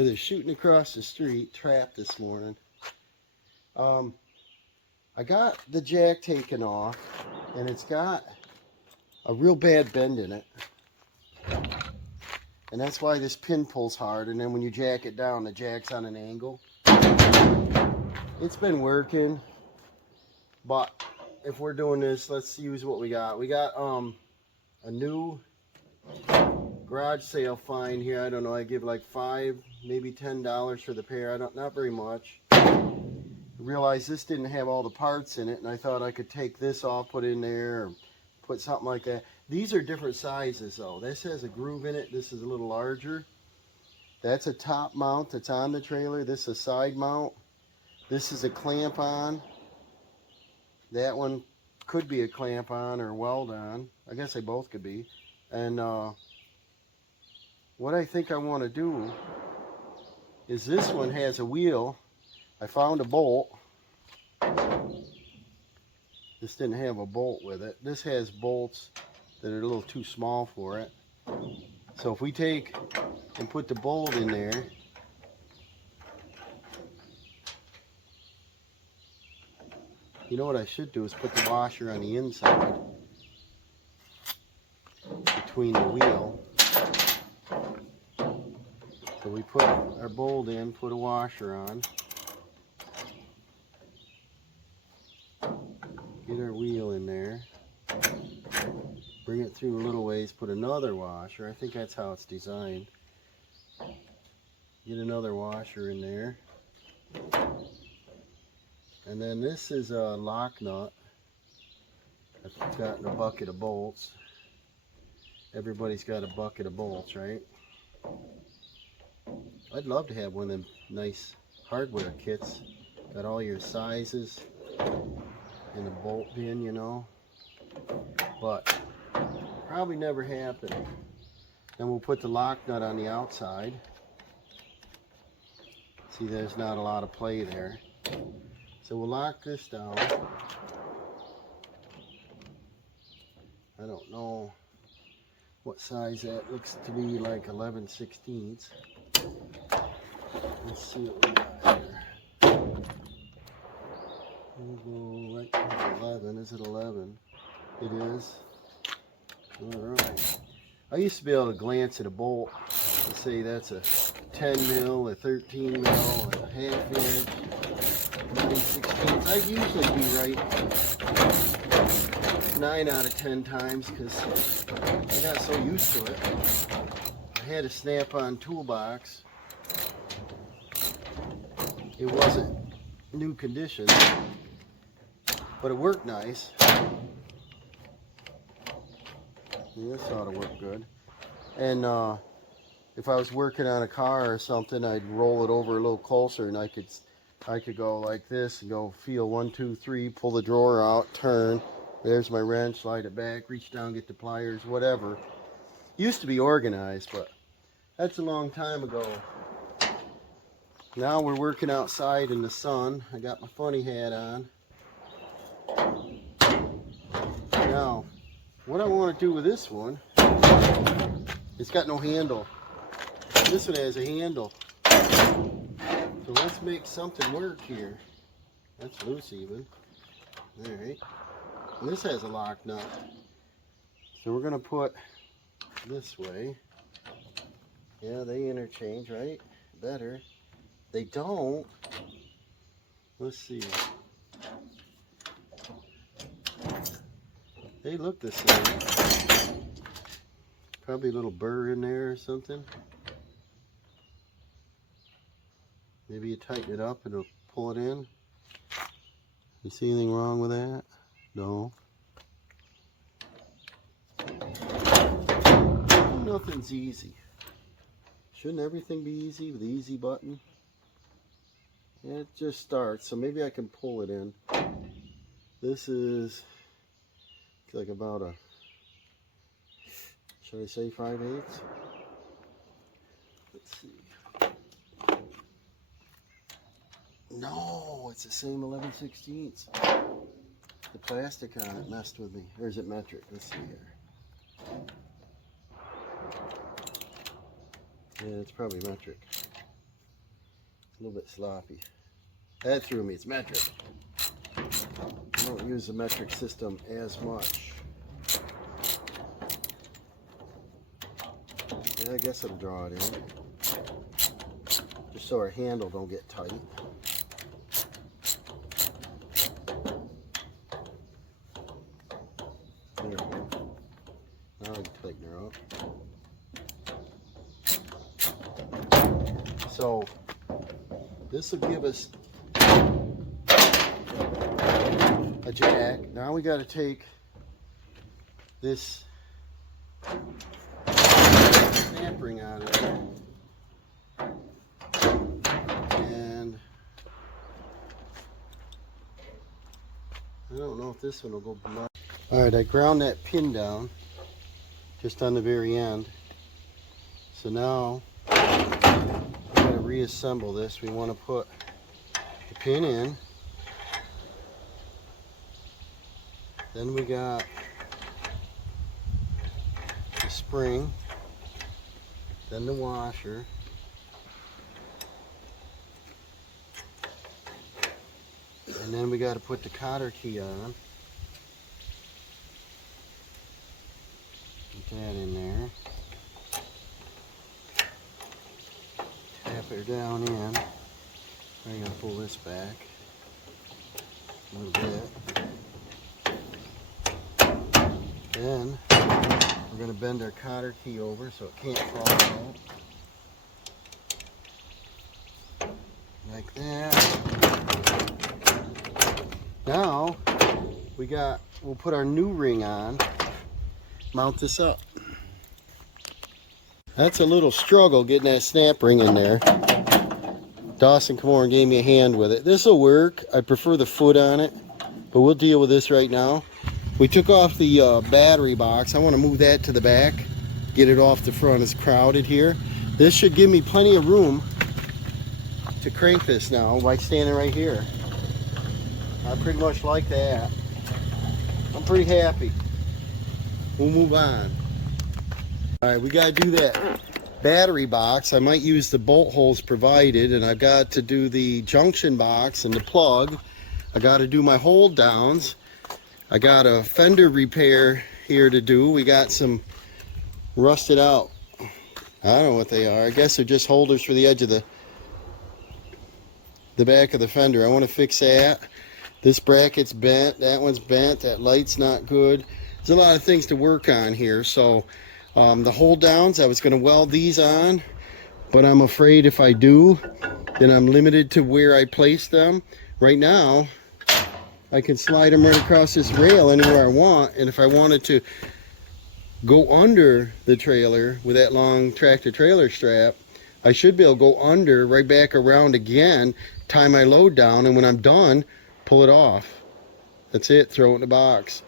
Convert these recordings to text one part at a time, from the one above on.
Yeah, they're shooting across the street, trapped this morning. I got the jack taken off, and it's got a real bad bend in it. And that's why this pin pulls hard, and then when you jack it down, the jack's on an angle. It's been working, but if we're doing this, let's use what we got. We got a new garage sale find here. I don't know, I give like $5, maybe $10 for the pair. Not very much. I realized this didn't have all the parts in it, and I thought I could take this off, put in there, or put something like that. These are different sizes though. This has a groove in it. This is a little larger. That's a top mount that's on the trailer. This is a side mount. This is a clamp on. That one could be a clamp on or weld on. I guess they both could be. And what I think I want to do is this one has a wheel. I found a bolt. This didn't have a bolt with it. This has bolts that are a little too small for it. So if we take and put the bolt in there, you know what I should do is put the washer on the inside between the wheel. So we put our bolt in, put a washer on, get our wheel in there, bring it through a little ways, put another washer. I think that's how it's designed. Get another washer in there. And then this is a lock nut. I've got a bucket of bolts. Everybody's got a bucket of bolts, right? I'd love to have one of them nice hardware kits. Got all your sizes in the bolt bin, you know. But probably never happen. Then we'll put the lock nut on the outside. See, there's not a lot of play there. So we'll lock this down. I don't know what size that looks to be, like 11/16. Let's see what we got here. We'll go right to 11. Is it 11? It is. Alright. I used to be able to glance at a bolt and say that's a 10 mil, a 13 mil, a half inch, 9/16. I'd usually be right 9 out of 10 times because I got so used to it. I had a Snap-on toolbox. It wasn't new condition, but it worked nice. This ought to work good. And if I was working on a car or something, I'd roll it over a little closer, and I could go like this and go feel 1, 2, 3, pull the drawer out, turn. There's my wrench, slide it back, reach down, get the pliers, whatever. Used to be organized, but that's a long time ago. Now we're working outside in the sun. I got my funny hat on. Now, what I want to do with this one, it's got no handle. This one has a handle. So let's make something work here. That's loose even. Alright. And this has a lock nut. So we're going to put this way. Yeah, they interchange, right? Better. They don't. Let's see. They look the same. Probably a little burr in there or something. Maybe you tighten it up and it'll pull it in. You see anything wrong with that? No. Nothing's easy. Shouldn't everything be easy with the easy button? It just starts, so maybe I can pull it in. This is like about a, should I say 5/8? Let's see. No, it's the same 11/16. The plastic on it messed with me. Or is it metric? Let's see here. Yeah, it's probably metric. A little bit sloppy. That threw me. It's metric. I don't use the metric system as much. Yeah, I guess I'll draw it in. Just so our handle don't get tight. There we go. Now I can tighten her up. So this will give us a jack. Now we got to take this snap ring out of there. And I don't know if this one will go below. Alright, I ground that pin down just on the very end. So now I'm going to reassemble this. We want to put the pin in. Then we got the spring. Then the washer. And then we got to put the cotter key on. Put that in there. Tap her down in. I'm going to pull this back a little bit. Then we're going to bend our cotter key over so it can't fall out. Like that. Now we'll put our new ring on, mount this up. That's a little struggle getting that snap ring in there. Dawson come over and gave me a hand with it. This will work. I prefer the foot on it, but we'll deal with this right now. We took off the battery box. I want to move that to the back, get it off the front. It's crowded here. This should give me plenty of room to crank this now by standing right here. I pretty much like that. I'm pretty happy. We'll move on. Alright, we got to do that battery box. I might use the bolt holes provided, and I've got to do the junction box and the plug. I got to do my hold downs. I got a fender repair here to do. We got some rusted out, I don't know what they are. I guess they're just holders for the edge of the back of the fender. I want to fix that. This bracket's bent, that one's bent, that light's not good. There's a lot of things to work on here. So the hold downs, I was going to weld these on, but I'm afraid if I do, then I'm limited to where I place them. Right now, I can slide them right across this rail anywhere I want, and if I wanted to go under the trailer with that long tractor trailer strap, I should be able to go under, right back around again, tie my load down, and when I'm done, pull it off. That's it, throw it in the box.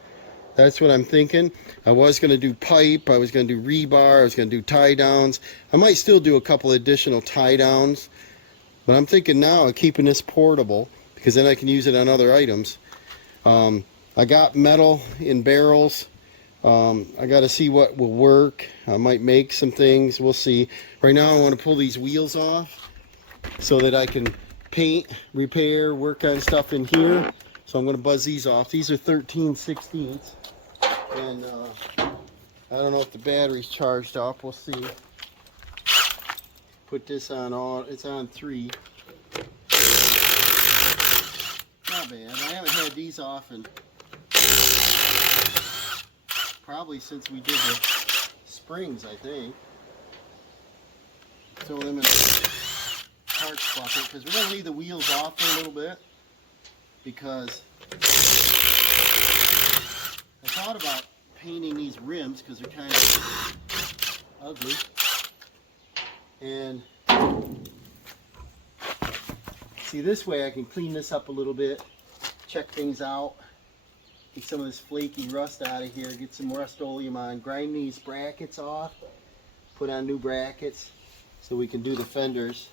That's what I'm thinking. I was going to do pipe, I was going to do rebar, I was going to do tie downs. I might still do a couple additional tie downs, but I'm thinking now of keeping this portable, because then I can use it on other items. I got metal in barrels. I got to see what will work. I might make some things. We'll see. Right now I want to pull these wheels off so that I can paint, repair, work on stuff in here. So I'm going to buzz these off. These are 13/16. And I don't know if the battery's charged up. We'll see. Put this on all. It's on 3. Not bad. I haven't had these off in probably since we did the springs, I think. Throw them in the parts bucket because we're going to leave the wheels off for a little bit, because I thought about painting these rims because they're kind of ugly. And see, this way I can clean this up a little bit, check things out, get some of this flaky rust out of here, get some Rust-Oleum on, grind these brackets off, put on new brackets so we can do the fenders.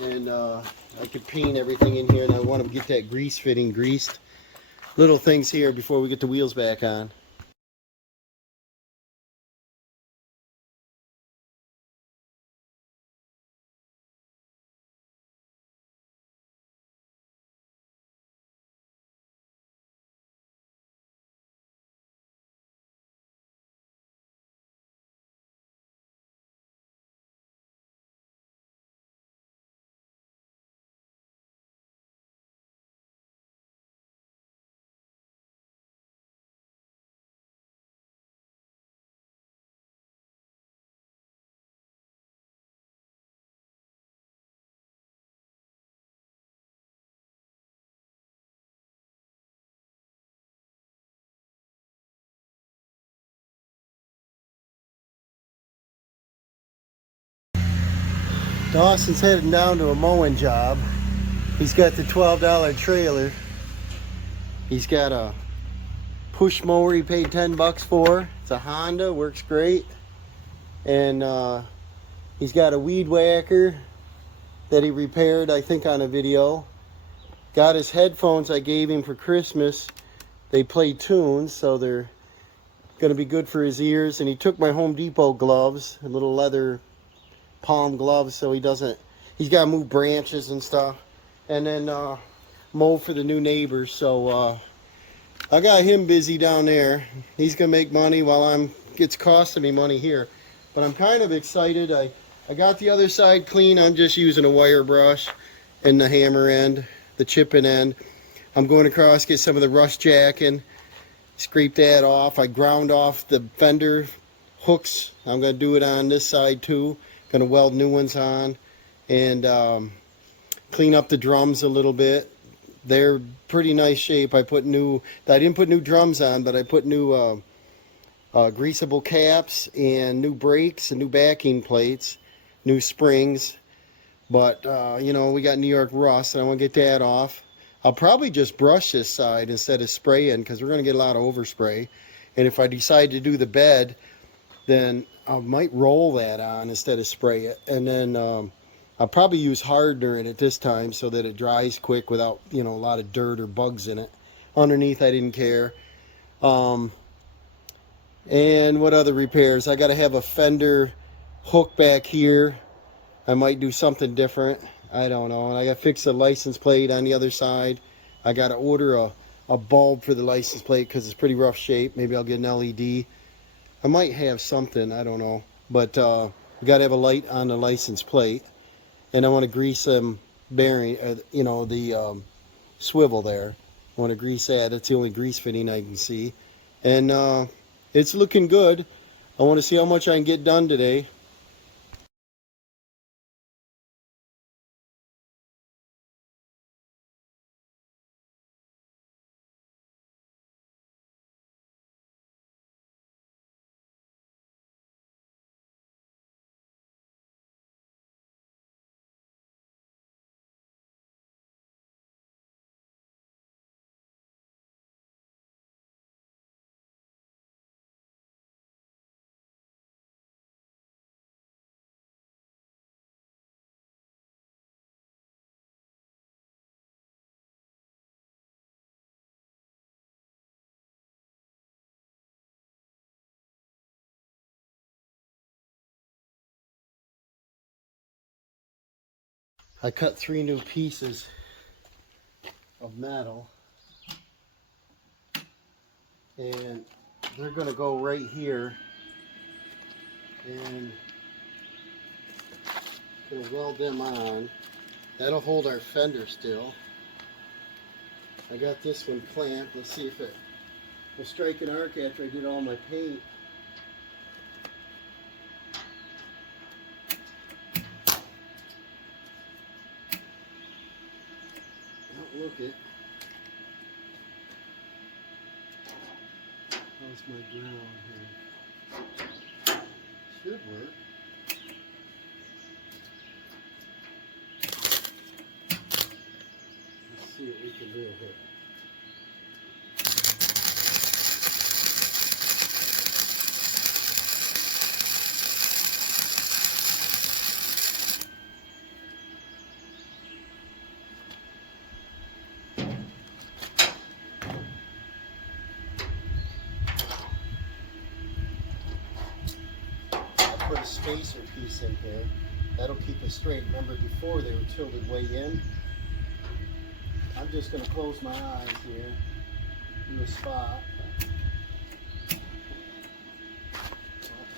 And I could paint everything in here, and I want to get that grease fitting greased. Little things here before we get the wheels back on. Dawson's heading down to a mowing job. He's got the $12 trailer. He's got a push mower he paid 10 bucks for. It's a Honda, works great. And he's got a weed whacker that he repaired, I think, on a video. Got his headphones I gave him for Christmas. They play tunes, so they're gonna be good for his ears. And he took my Home Depot gloves, little leather palm gloves, so he's got to move branches and stuff. And then mow for the new neighbors. So I got him busy down there. He's gonna make money while it's costing me money here. But I'm kind of excited. I got the other side clean. I'm just using a wire brush and the hammer end, the chipping end. I'm going across, get some of the rust jacking, scrape that off. I ground off the fender hooks. I'm going to do it on this side too. Going to weld new ones on and clean up the drums a little bit. They're pretty nice shape. I didn't put new drums on, but I put new greasable caps and new brakes and new backing plates, new springs. But you know, we got New York rust and I want to get that off. I'll probably just brush this side instead of spraying because we're going to get a lot of overspray. And if I decide to do the bed, then I might roll that on instead of spray it. And then I'll probably use hardener in it this time so that it dries quick without, you know, a lot of dirt or bugs in it. Underneath, I didn't care. And what other repairs? I got to have a fender hook back here. I might do something different. I don't know. And I got to fix the license plate on the other side. I got to order a bulb for the license plate because it's pretty rough shape. Maybe I'll get an LED. I might have something. I don't know. But we got to have a light on the license plate. And I want to grease some bearing, you know, the swivel there. I want to grease that. That's the only grease fitting I can see. And it's looking good. I want to see how much I can get done today. I cut 3 new pieces of metal. And they're going to go right here. And going to weld them on. That'll hold our fender still. I got this one clamped. Let's see if it will strike an arc after I did all my paint. Don't look it. How's my ground here? Should work. Let's see what we can do here. Put a spacer piece in here. That'll keep it straight. Remember before they were tilted way in? I'm just going to close my eyes here. Do a spot. I'll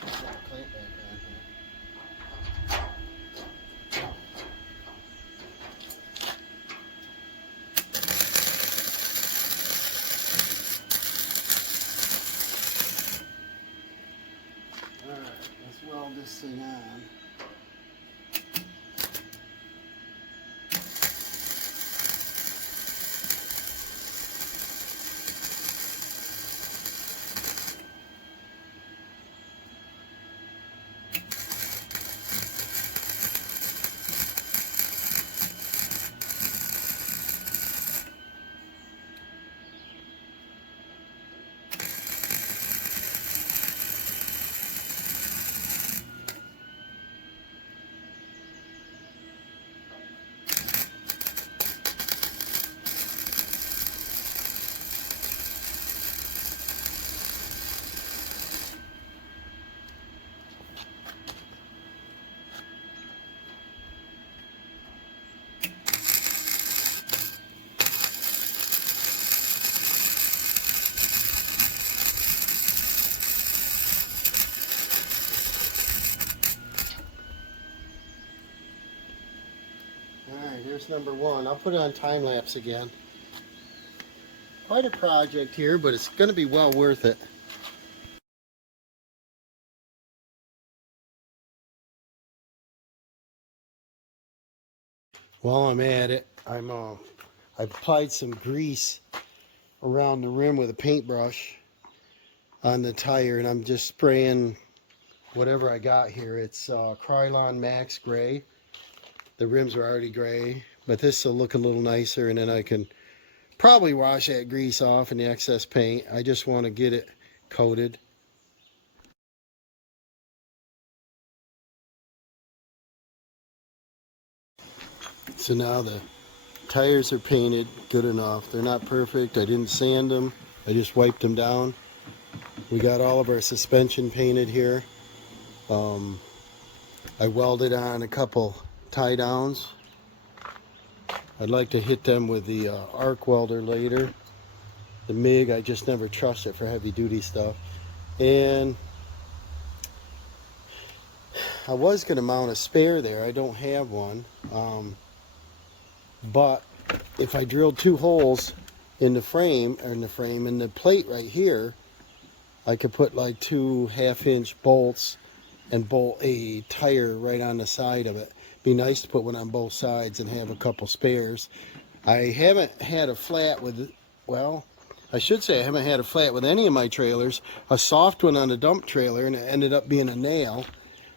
put that clamp back on here. Alright, let's weld this thing on. tires number 1. I'll put it on time lapse again. Quite a project here, but it's going to be well worth it. While I'm at it, I've applied some grease around the rim with a paintbrush on the tire, and I'm just spraying whatever I got here. It's Krylon Max Gray. The rims are already gray, but this will look a little nicer, and then I can probably wash that grease off and the excess paint. I just want to get it coated. So now the tires are painted good enough. They're not perfect. I didn't sand them. I just wiped them down. We got all of our suspension painted here. I welded on a couple tie downs. I'd like to hit them with the arc welder later. The MIG, I just never trust it for heavy duty stuff. And I was going to mount a spare there. I don't have one. But if I drilled 2 holes in the frame, in the plate right here, I could put like 2 half-inch bolts and bolt a tire right on the side of it. Be nice to put one on both sides and have a couple spares. I haven't had a flat with, well, I should say I haven't had a flat with any of my trailers. A soft one on a dump trailer, and it ended up being a nail.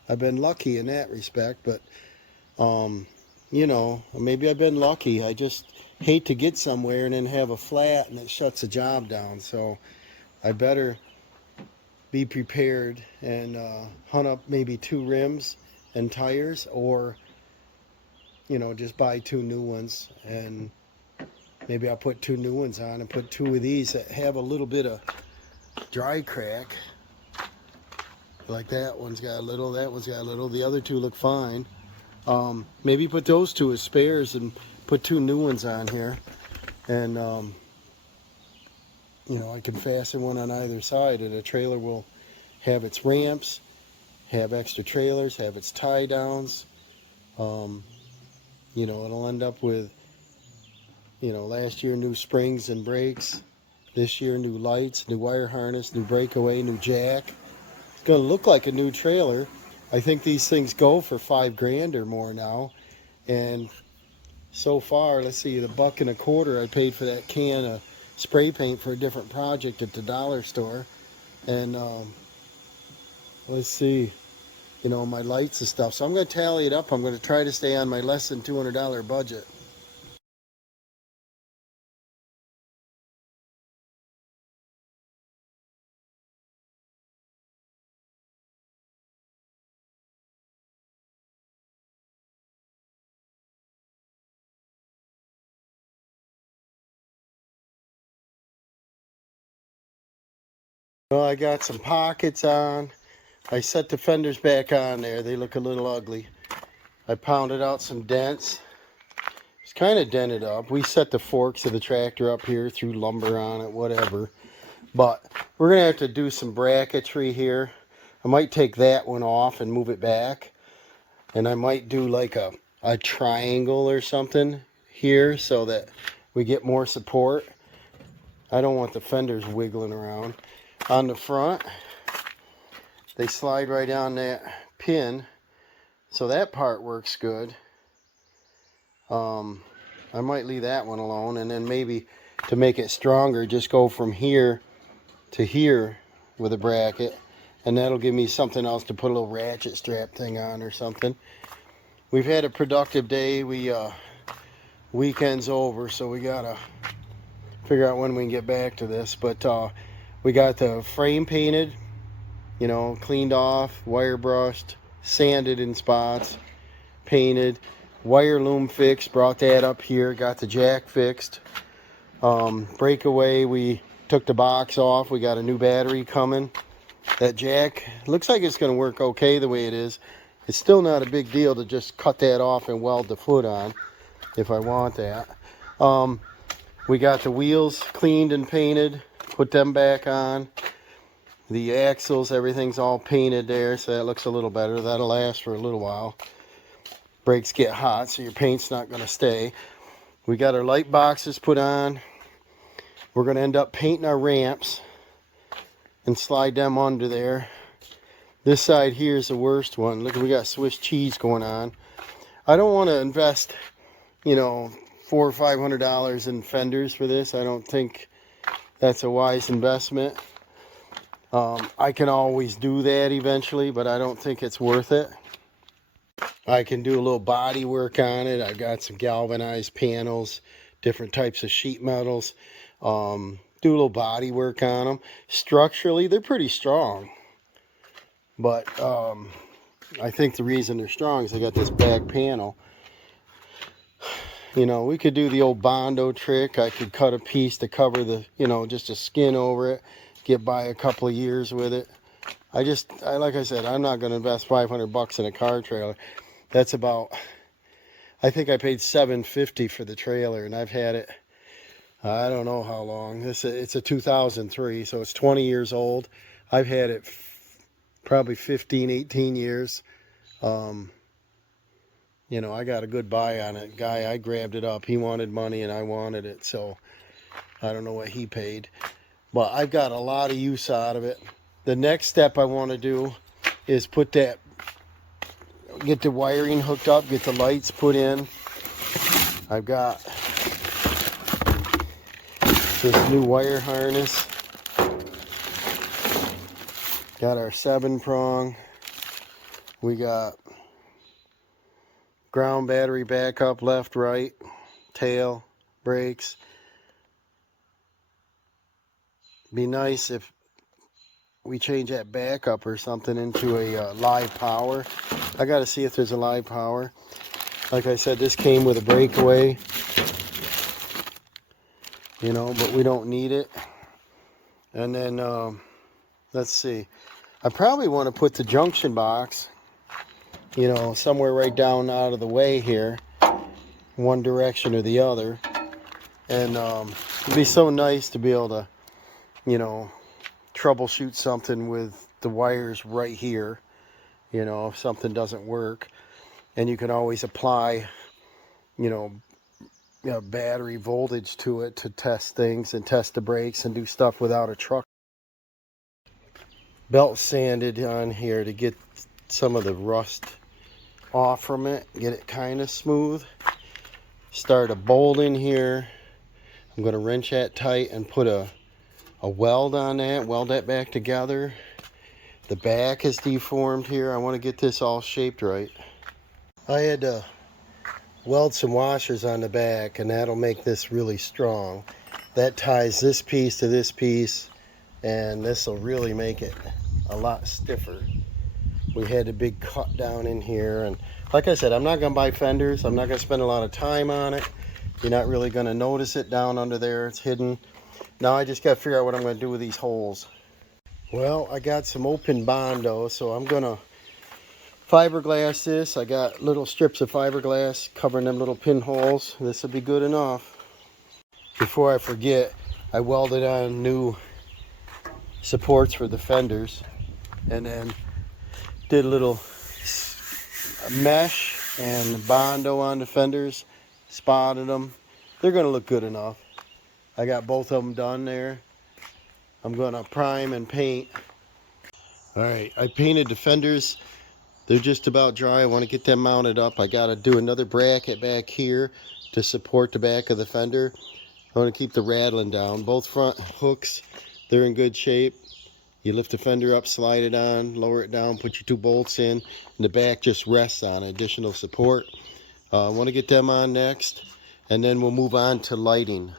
I've been lucky in that respect, but you know, maybe I've been lucky. I just hate to get somewhere and then have a flat and it shuts the job down. So I better be prepared and hunt up maybe 2 rims and tires, or you know, just buy 2 new ones, and maybe I'll put 2 new ones on and put 2 of these that have a little bit of dry crack. Like that one's got a little, that one's got a little. The other 2 look fine. Maybe put those 2 as spares and put 2 new ones on here, and you know, I can fasten one on either side, and the trailer will have its ramps, have extra trailers, have its tie downs. You know, it'll end up with, you know, last year new springs and brakes, this year new lights, new wire harness, new breakaway, new jack. It's going to look like a new trailer. I think these things go for $5 grand or more now, and so far, let's see, the $1.25 I paid for that can of spray paint for a different project at the dollar store, and let's see, you know, my lights and stuff. So I'm going to tally it up. I'm going to try to stay on my less than $200 budget. Well, I got some pockets on. I set the fenders back on there. They look a little ugly. I pounded out some dents. It's kind of dented up. We set the forks of the tractor up here, threw lumber on it, whatever. But we're going to have to do some bracketry here. I might take that one off and move it back. And I might do like a triangle or something here so that we get more support. I don't want the fenders wiggling around. On the front, they slide right on that pin, so that part works good. I might leave that one alone, and then maybe to make it stronger, just go from here to here with a bracket, and that'll give me something else to put a little ratchet strap thing on or something. We've had a productive day. Weekend's over, so we gotta figure out when we can get back to this, but we got the frame painted, you know, cleaned off, wire brushed, sanded in spots, painted, wire loom fixed, brought that up here, got the jack fixed. Breakaway, we took the box off, we got a new battery coming. That jack looks like it's going to work okay the way it is. It's still not a big deal to just cut that off and weld the foot on if I want that. We got the wheels cleaned and painted. Put them back on. The axles, everything's all painted there, so that looks a little better. That'll last for a little while. Brakes get hot, so your paint's not going to stay. We got our light boxes put on. We're going to end up painting our ramps and slide them under there. This side here is the worst one. Look, we got Swiss cheese going on. I don't want to invest, you know, $400 or $500 in fenders for this. I don't think that's a wise investment. I can always do that eventually, but I don't think it's worth it. I can do a little body work on it. I've got some galvanized panels, different types of sheet metals. Do a little body work on them. Structurally, they're pretty strong. But I think the reason they're strong is they got this back panel. You know, we could do the old Bondo trick. I could cut a piece to cover the, you know, just a skin over it. Get by a couple of years with it. Like I said, I'm not going to invest $500 in a car trailer. That's about, I think I paid $750 for the trailer, and I've had it, I don't know how long. It's a 2003, so it's 20 years old. I've had it probably 15, 18 years. You know, I got a good buy on it. Guy, I grabbed it up. He wanted money, and I wanted it, so I don't know what he paid. But I've got a lot of use out of it. The next step I want to do is get the wiring hooked up, get the lights put in. I've got this new wire harness. Got our 7-prong. We got ground battery backup, left, right, tail, brakes. Be nice if we change that backup or something into a live power. I got to see if there's a live power. Like I said, this came with a breakaway, you know, but we don't need it. And then let's see, I probably want to put the junction box, you know, somewhere right down out of the way here, one direction or the other. And it'd be so nice to be able to, you know, troubleshoot something with the wires right here, you know, if something doesn't work. And you can always apply, you know, battery voltage to it to test things and test the brakes and do stuff without a truck. Belt sanded on here to get some of the rust off from it, get it kind of smooth. Start a bolt in here. I'm going to wrench that tight and put a weld on that, weld that back together. The back is deformed here. I want to get this all shaped right. I had to weld some washers on the back, and that'll make this really strong. That ties this piece to this piece, and this will really make it a lot stiffer. We had a big cut down in here, and like I said, I'm not going to buy fenders. I'm not going to spend a lot of time on it. You're not really going to notice it down under there. It's hidden. Now I just got to figure out what I'm going to do with these holes. Well, I got some open Bondo, so I'm going to fiberglass this. I got little strips of fiberglass covering them little pinholes. This will be good enough. Before I forget, I welded on new supports for the fenders, and then did a little mesh and Bondo on the fenders, spotted them. They're going to look good enough. I got both of them done there. I'm going to prime and paint. Alright, I painted the fenders. They're just about dry. I want to get them mounted up. I got to do another bracket back here to support the back of the fender. I want to keep the rattling down. Both front hooks, they're in good shape. You lift the fender up, slide it on, lower it down, put your 2 bolts in, and the back just rests on additional support. I want to get them on next, and then we'll move on to lighting.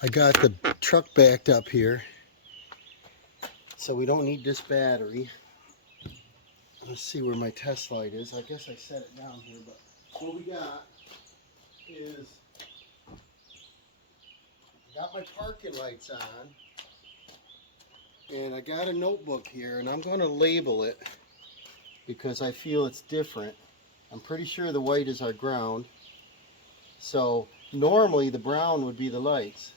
I got the truck backed up here, so we don't need this battery. Let's see where my test light is. I guess I set it down here, but what we got is I got my parking lights on, and I got a notebook here, and I'm going to label it because I feel it's different. I'm pretty sure the white is our ground. So normally the brown would be the lights.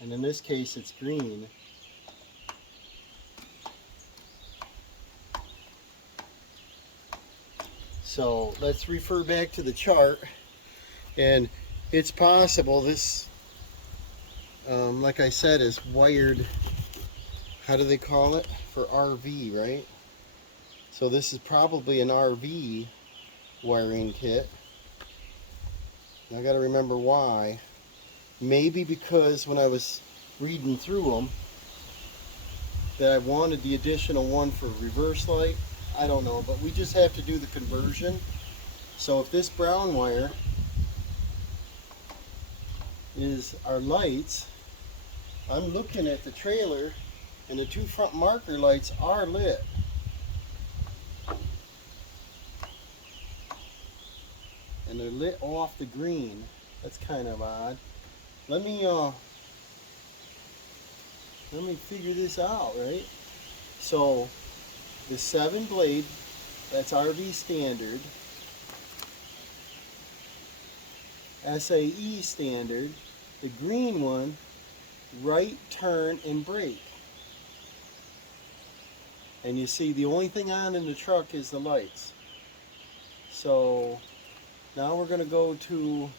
And in this case it's green. So let's refer back to the chart. And it's possible this, like I said, is wired, how do they call it? For RV, right? So this is probably an RV wiring kit. I got to remember why. Maybe because when I was reading through them that I wanted the additional one for reverse light. I don't know, but we just have to do the conversion. So if this brown wire is our lights, I'm looking at the trailer and the two front marker lights are lit. And they're lit off the green. That's kind of odd. Let me figure this out, right? So the 7 blade, that's RV standard. SAE standard. The green one, right turn and brake. And you see the only thing on in the truck is the lights. So now we're going to go to,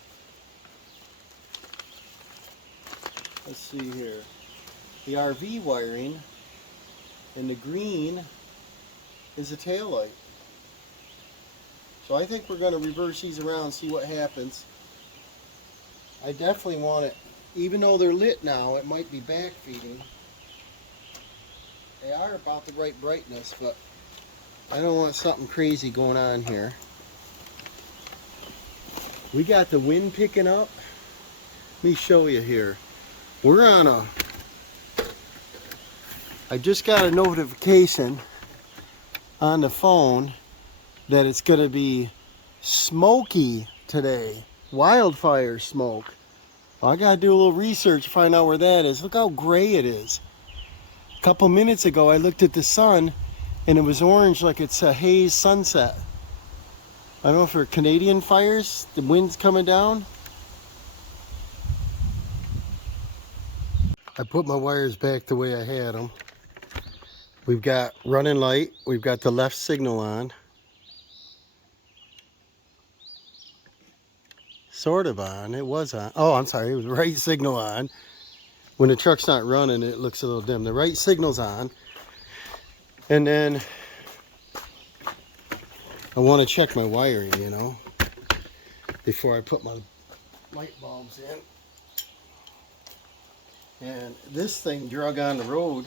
let's see here, the RV wiring, and the green is a tail light. So I think we're going to reverse these around and see what happens. I definitely want it, even though they're lit now, it might be back feeding. They are about the right brightness, but I don't want something crazy going on here. We got the wind picking up. Let me show you here. We're on a, I just got a notification on the phone that it's going to be smoky today. Wildfire smoke. Well, I got to do a little research to find out where that is. Look how gray it is. A couple minutes ago I looked at the sun and it was orange like it's a haze sunset. I don't know if they're Canadian fires, the wind's coming down. I put my wires back the way I had them. We've got running light, we've got the left signal on. Sort of on, it was on. Oh, I'm sorry, it was right signal on. When the truck's not running, it looks a little dim. The right signal's on. And then I want to check my wiring, you know, before I put my light bulbs in. And this thing drug on the road.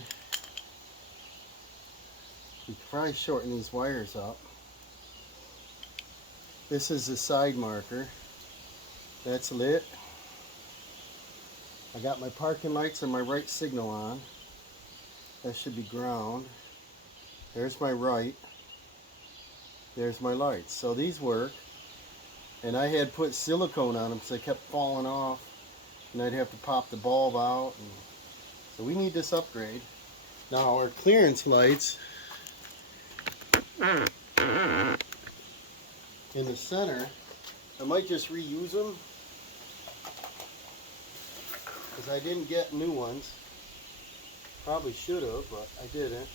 We could probably shorten these wires up. This is the side marker. That's lit. I got my parking lights and my right signal on. That should be ground. There's my right. There's my lights. So these work. And I had put silicone on them because they kept falling off. And I'd have to pop the bulb out. And so we need this upgrade. Now our clearance lights in the center, I might just reuse them because I didn't get new ones. Probably should have, but I didn't.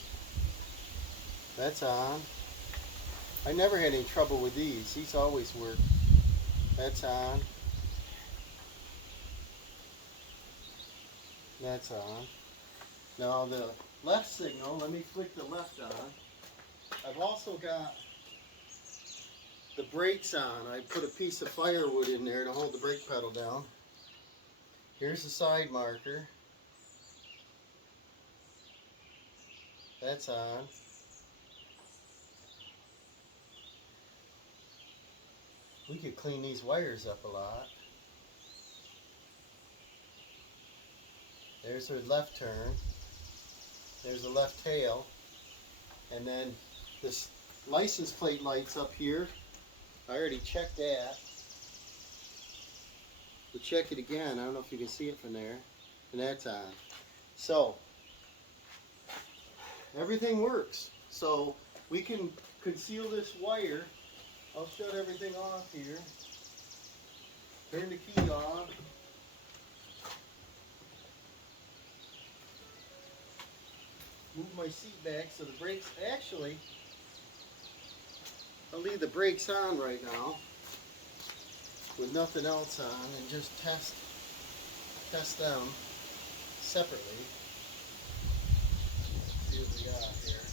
That's on. I never had any trouble with these. These always work. That's on. That's on. Now the left signal, let me flick the left on. I've also got the brakes on. I put a piece of firewood in there to hold the brake pedal down. Here's the side marker. That's on. We could clean these wires up a lot. There's her left turn. There's the left tail. And then this license plate lights up here. I already checked that. We'll check it again. I don't know if you can see it from there. And that's on. So, everything works. So, we can conceal this wire. I'll shut everything off here. Turn the key off. Move my seat back so the brakes, actually, I'll leave the brakes on right now with nothing else on and just test them separately. Let's see what we got here.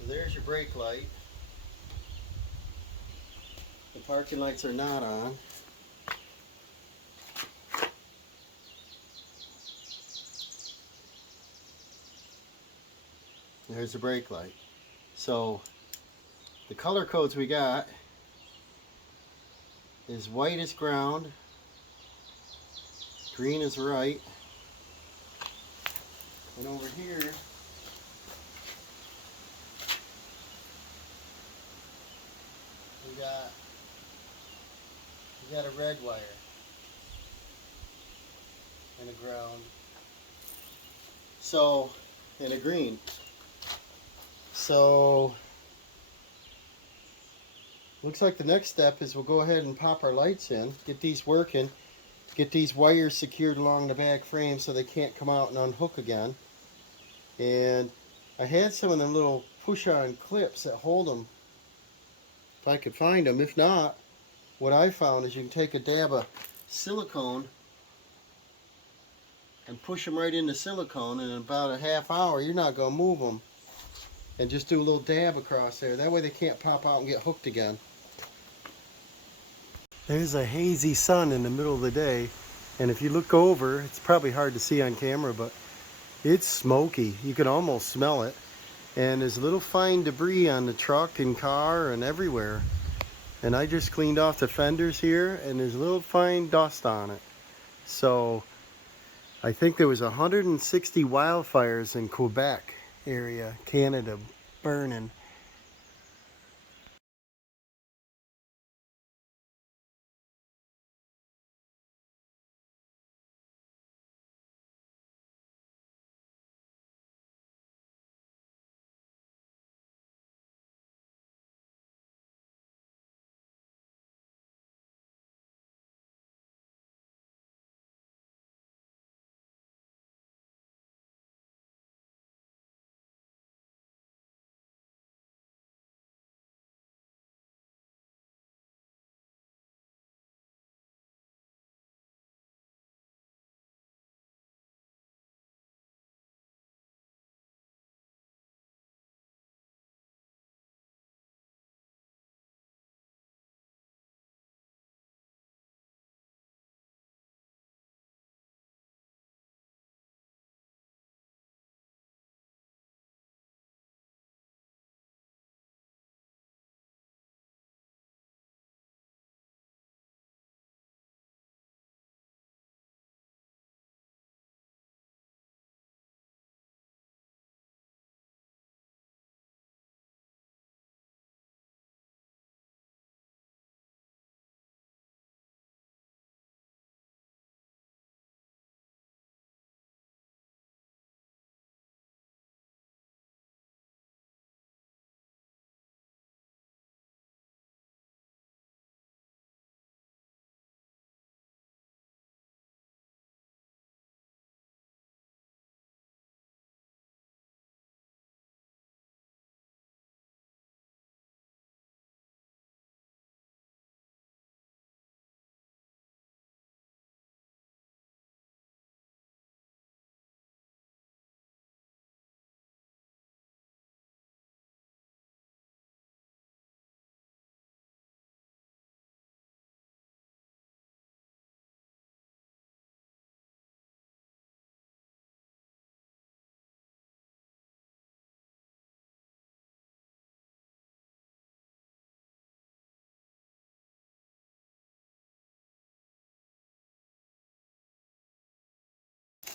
So there's your brake light. The parking lights are not on. There's the brake light. So the color codes we got is white is ground, green is right, and over here we got a red wire and a ground. So, and a green. So looks like the next step is we'll go ahead and pop our lights in, get these working, get these wires secured along the back frame so they can't come out and unhook again. And I had some of them little push-on clips that hold them, if I could find them. If not, what I found is you can take a dab of silicone and push them right into silicone, and in about a half hour you're not going to move them. And just do a little dab across there. That way they can't pop out and get hooked again. There's a hazy sun in the middle of the day, and if you look over, it's probably hard to see on camera, but it's smoky. You can almost smell it. And there's little fine debris on the truck and car and everywhere. And I just cleaned off the fenders here, and there's a little fine dust on it. So I think there was 160 wildfires in Quebec area, Canada, burning.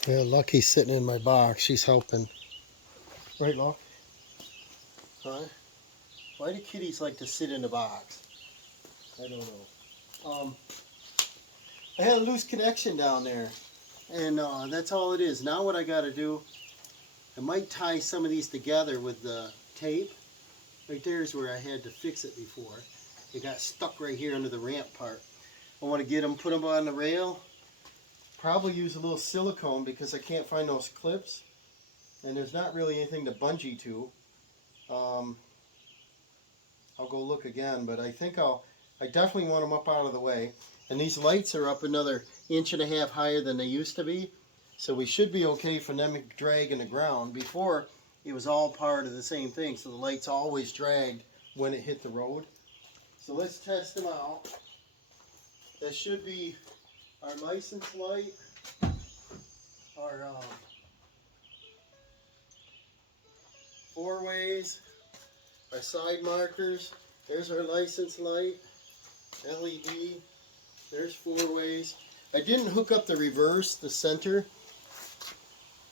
Yeah, Lucky's sitting in my box. She's helping. Right, Luck? Huh? Why do kitties like to sit in the box? I don't know. I had a loose connection down there. And that's all it is. Now what I got to do, I might tie some of these together with the tape. Right there is where I had to fix it before. It got stuck right here under the ramp part. I want to get them, put them on the rail. Probably use a little silicone because I can't find those clips. And there's not really anything to bungee to. I'll go look again, but I think I definitely want them up out of the way. And these lights are up another 1.5 inches higher than they used to be. So we should be okay for them dragging the ground. Before, it was all part of the same thing. So the lights always dragged when it hit the road. So let's test them out. That should be our license light. Our 4-ways. Our side markers. There's our license light. LED. There's 4-ways. I didn't hook up the reverse, the center.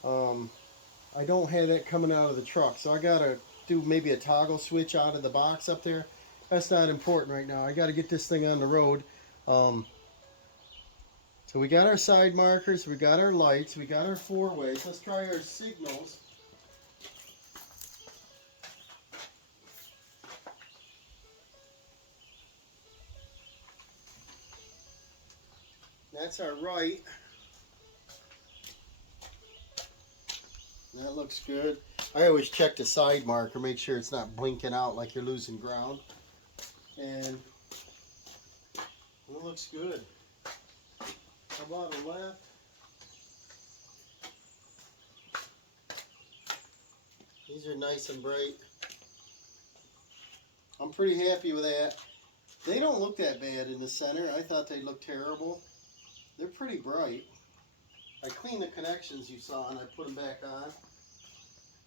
I don't have that coming out of the truck, so I gotta do maybe a toggle switch out of the box up there. That's not important right now. I gotta get this thing on the road. So we got our side markers, we got our lights, we got our 4-ways. Let's try our signals. That's our right. That looks good. I always check the side marker, make sure it's not blinking out like you're losing ground. And it looks good. How about the left? These are nice and bright. I'm pretty happy with that. They don't look that bad in the center. I thought they looked terrible. They're pretty bright. I cleaned the connections you saw and I put them back on.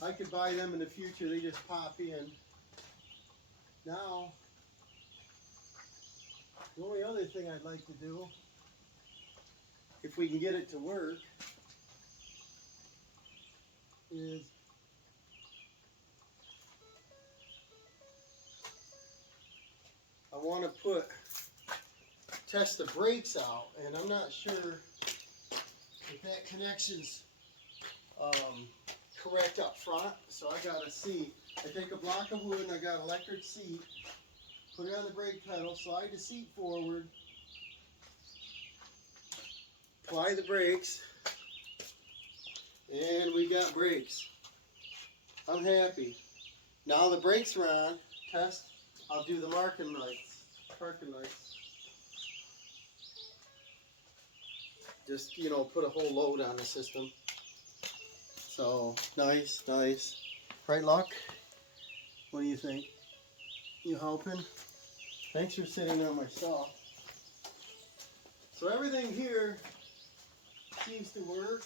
I could buy them in the future. They just pop in. Now, the only other thing I'd like to do, if we can get it to work, is I want to test the brakes out, and I'm not sure if that connection's correct up front, so I gotta see. I take a block of wood and I got electric seat, put it on the brake pedal, slide the seat forward, apply the brakes, and we got brakes. I'm happy. Now the brakes are on, test, I'll do the parking lights. Just, you know, put a whole load on the system. So, nice. Right, Luck? What do you think? You helping? Thanks for sitting on my stuff. So everything here seems to work.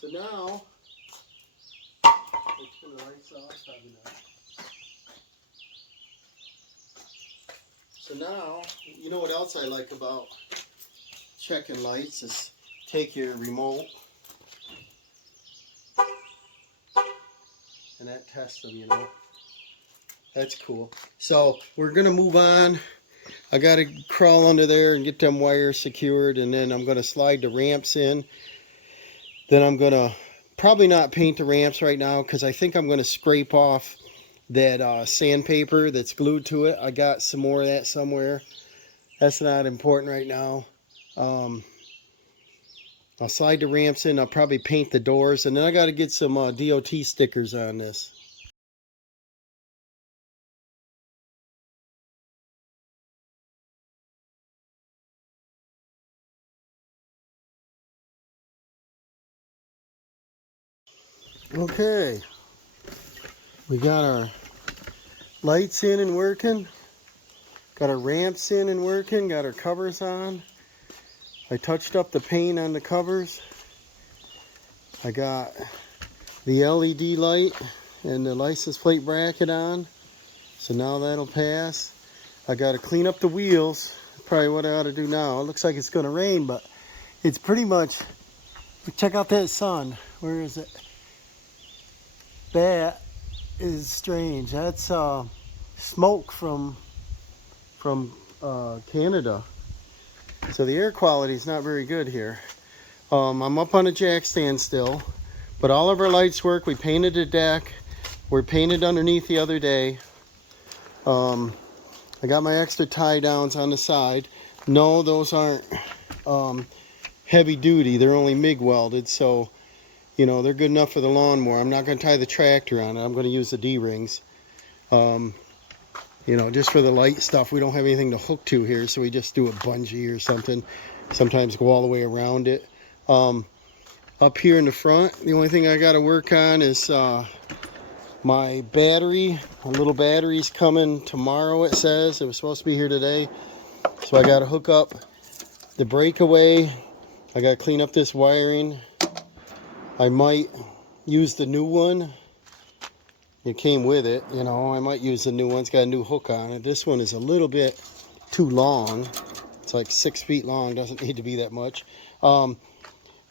So now, let's turn the lights off, probably not. So now, you know what else I like about checking lights is take your remote and that tests them, you know. That's cool. So we're gonna move on. I gotta crawl under there and get them wires secured, and then I'm gonna slide the ramps in. Then I'm gonna probably not paint the ramps right now because I think I'm gonna scrape off that sandpaper that's glued to it. I got some more of that somewhere. That's not important right now. I'll slide the ramps in. I'll probably paint the doors, and then I got to get some DOT stickers on this. Okay, we got our lights in and working. Got our ramps in and working. Got our covers on. I touched up the paint on the covers. I got the LED light and the license plate bracket on. So now that'll pass. I got to clean up the wheels. Probably what I ought to do now. It looks like it's going to rain, but it's pretty much, check out that sun. Where is it? That is strange. That's smoke from Canada. So the air quality is not very good here. I'm up on a jack stand still, but all of our lights work. We painted the deck. We're painted underneath the other day. I got my extra tie downs on the side. No, those aren't heavy duty. They're only MIG welded, so you know they're good enough for the lawnmower. I'm not going to tie the tractor on it. I'm going to use the D-rings. You know, just for the light stuff. We don't have anything to hook to here, so we just do a bungee or something. Sometimes go all the way around it. Up here in the front, the only thing I got to work on is my battery. My little battery's coming tomorrow, it says. It was supposed to be here today. So I got to hook up the breakaway. I got to clean up this wiring. I might use the new one. It came with it, you know. I might use the new one. It's got a new hook on it. This one is a little bit too long. It's like 6 feet long. Doesn't need to be that much.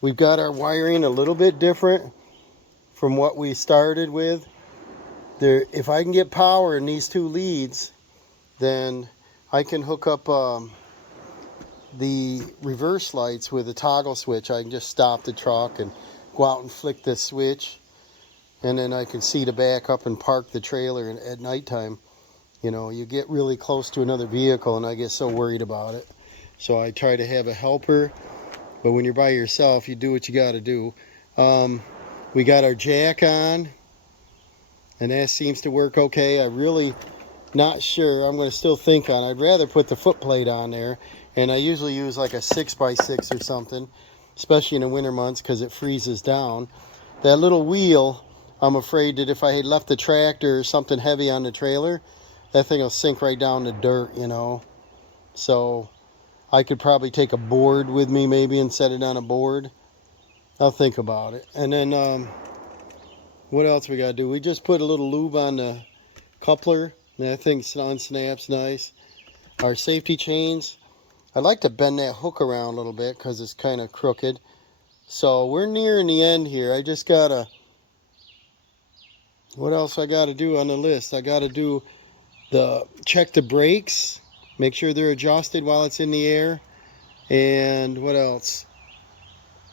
We've got our wiring a little bit different from what we started with. If I can get power in these two leads, then I can hook up the reverse lights with a toggle switch. I can just stop the truck and go out and flick this switch, and then I can see to back up and park the trailer at nighttime. You know, you get really close to another vehicle and I get so worried about it. So I try to have a helper, but when you're by yourself, you do what you got to do. We got our jack on, and that seems to work okay. I really not sure. I'm going to still think on it. I'd rather put the foot plate on there, and I usually use like a 6x6 or something, especially in the winter months because it freezes down. That little wheel, I'm afraid that if I had left the tractor or something heavy on the trailer, that thing will sink right down the dirt, you know. So I could probably take a board with me maybe and set it on a board. I'll think about it. And then what else we got to do? We just put a little lube on the coupler. That thing unsnaps nice. Our safety chains. I'd like to bend that hook around a little bit because it's kind of crooked. So we're nearing the end here. I just got to... What else I got to do on the list? I got to do check the brakes. Make sure they're adjusted while it's in the air. And what else?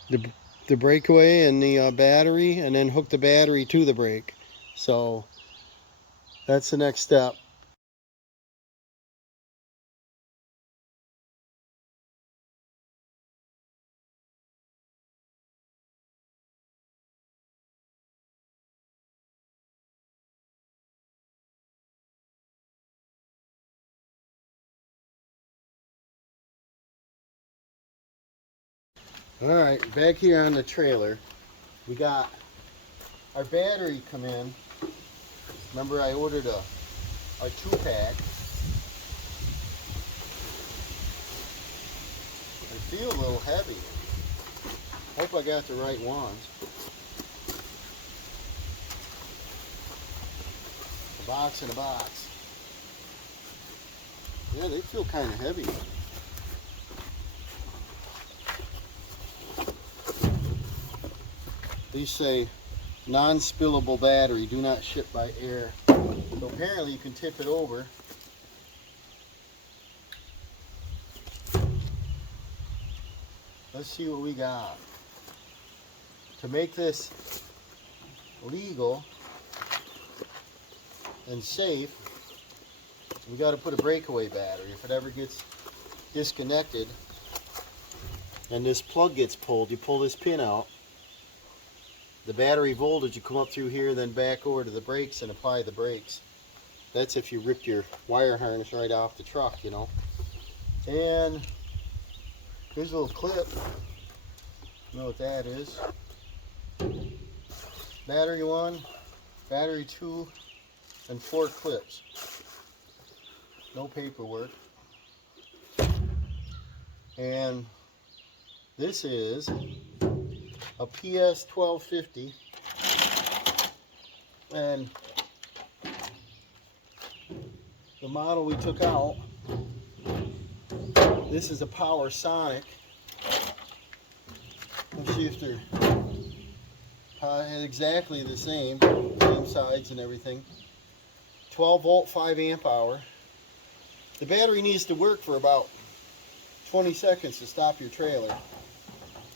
The breakaway and the battery, and then hook the battery to the brake. So that's the next step. All right, back here on the trailer, we got our battery come in. Remember, I ordered a 2-pack. They feel a little heavy. Hope I got the right ones. A box in a box. Yeah, they feel kind of heavy. These say non-spillable battery, do not ship by air. So apparently you can tip it over. Let's see what we got. To make this legal and safe, we got to put a breakaway battery. If it ever gets disconnected and this plug gets pulled, you pull this pin out. The battery voltage, you come up through here, then back over to the brakes and apply the brakes. That's if you ripped your wire harness right off the truck, you know. And here's a little clip. You know what that is. Battery 1, battery 2, and 4 clips. No paperwork. And this is a PS 1250, and the model we took out. This is a Power Sonic. Let's see if they're exactly the same sides and everything. 12 volt, 5 amp hour. The battery needs to work for about 20 seconds to stop your trailer.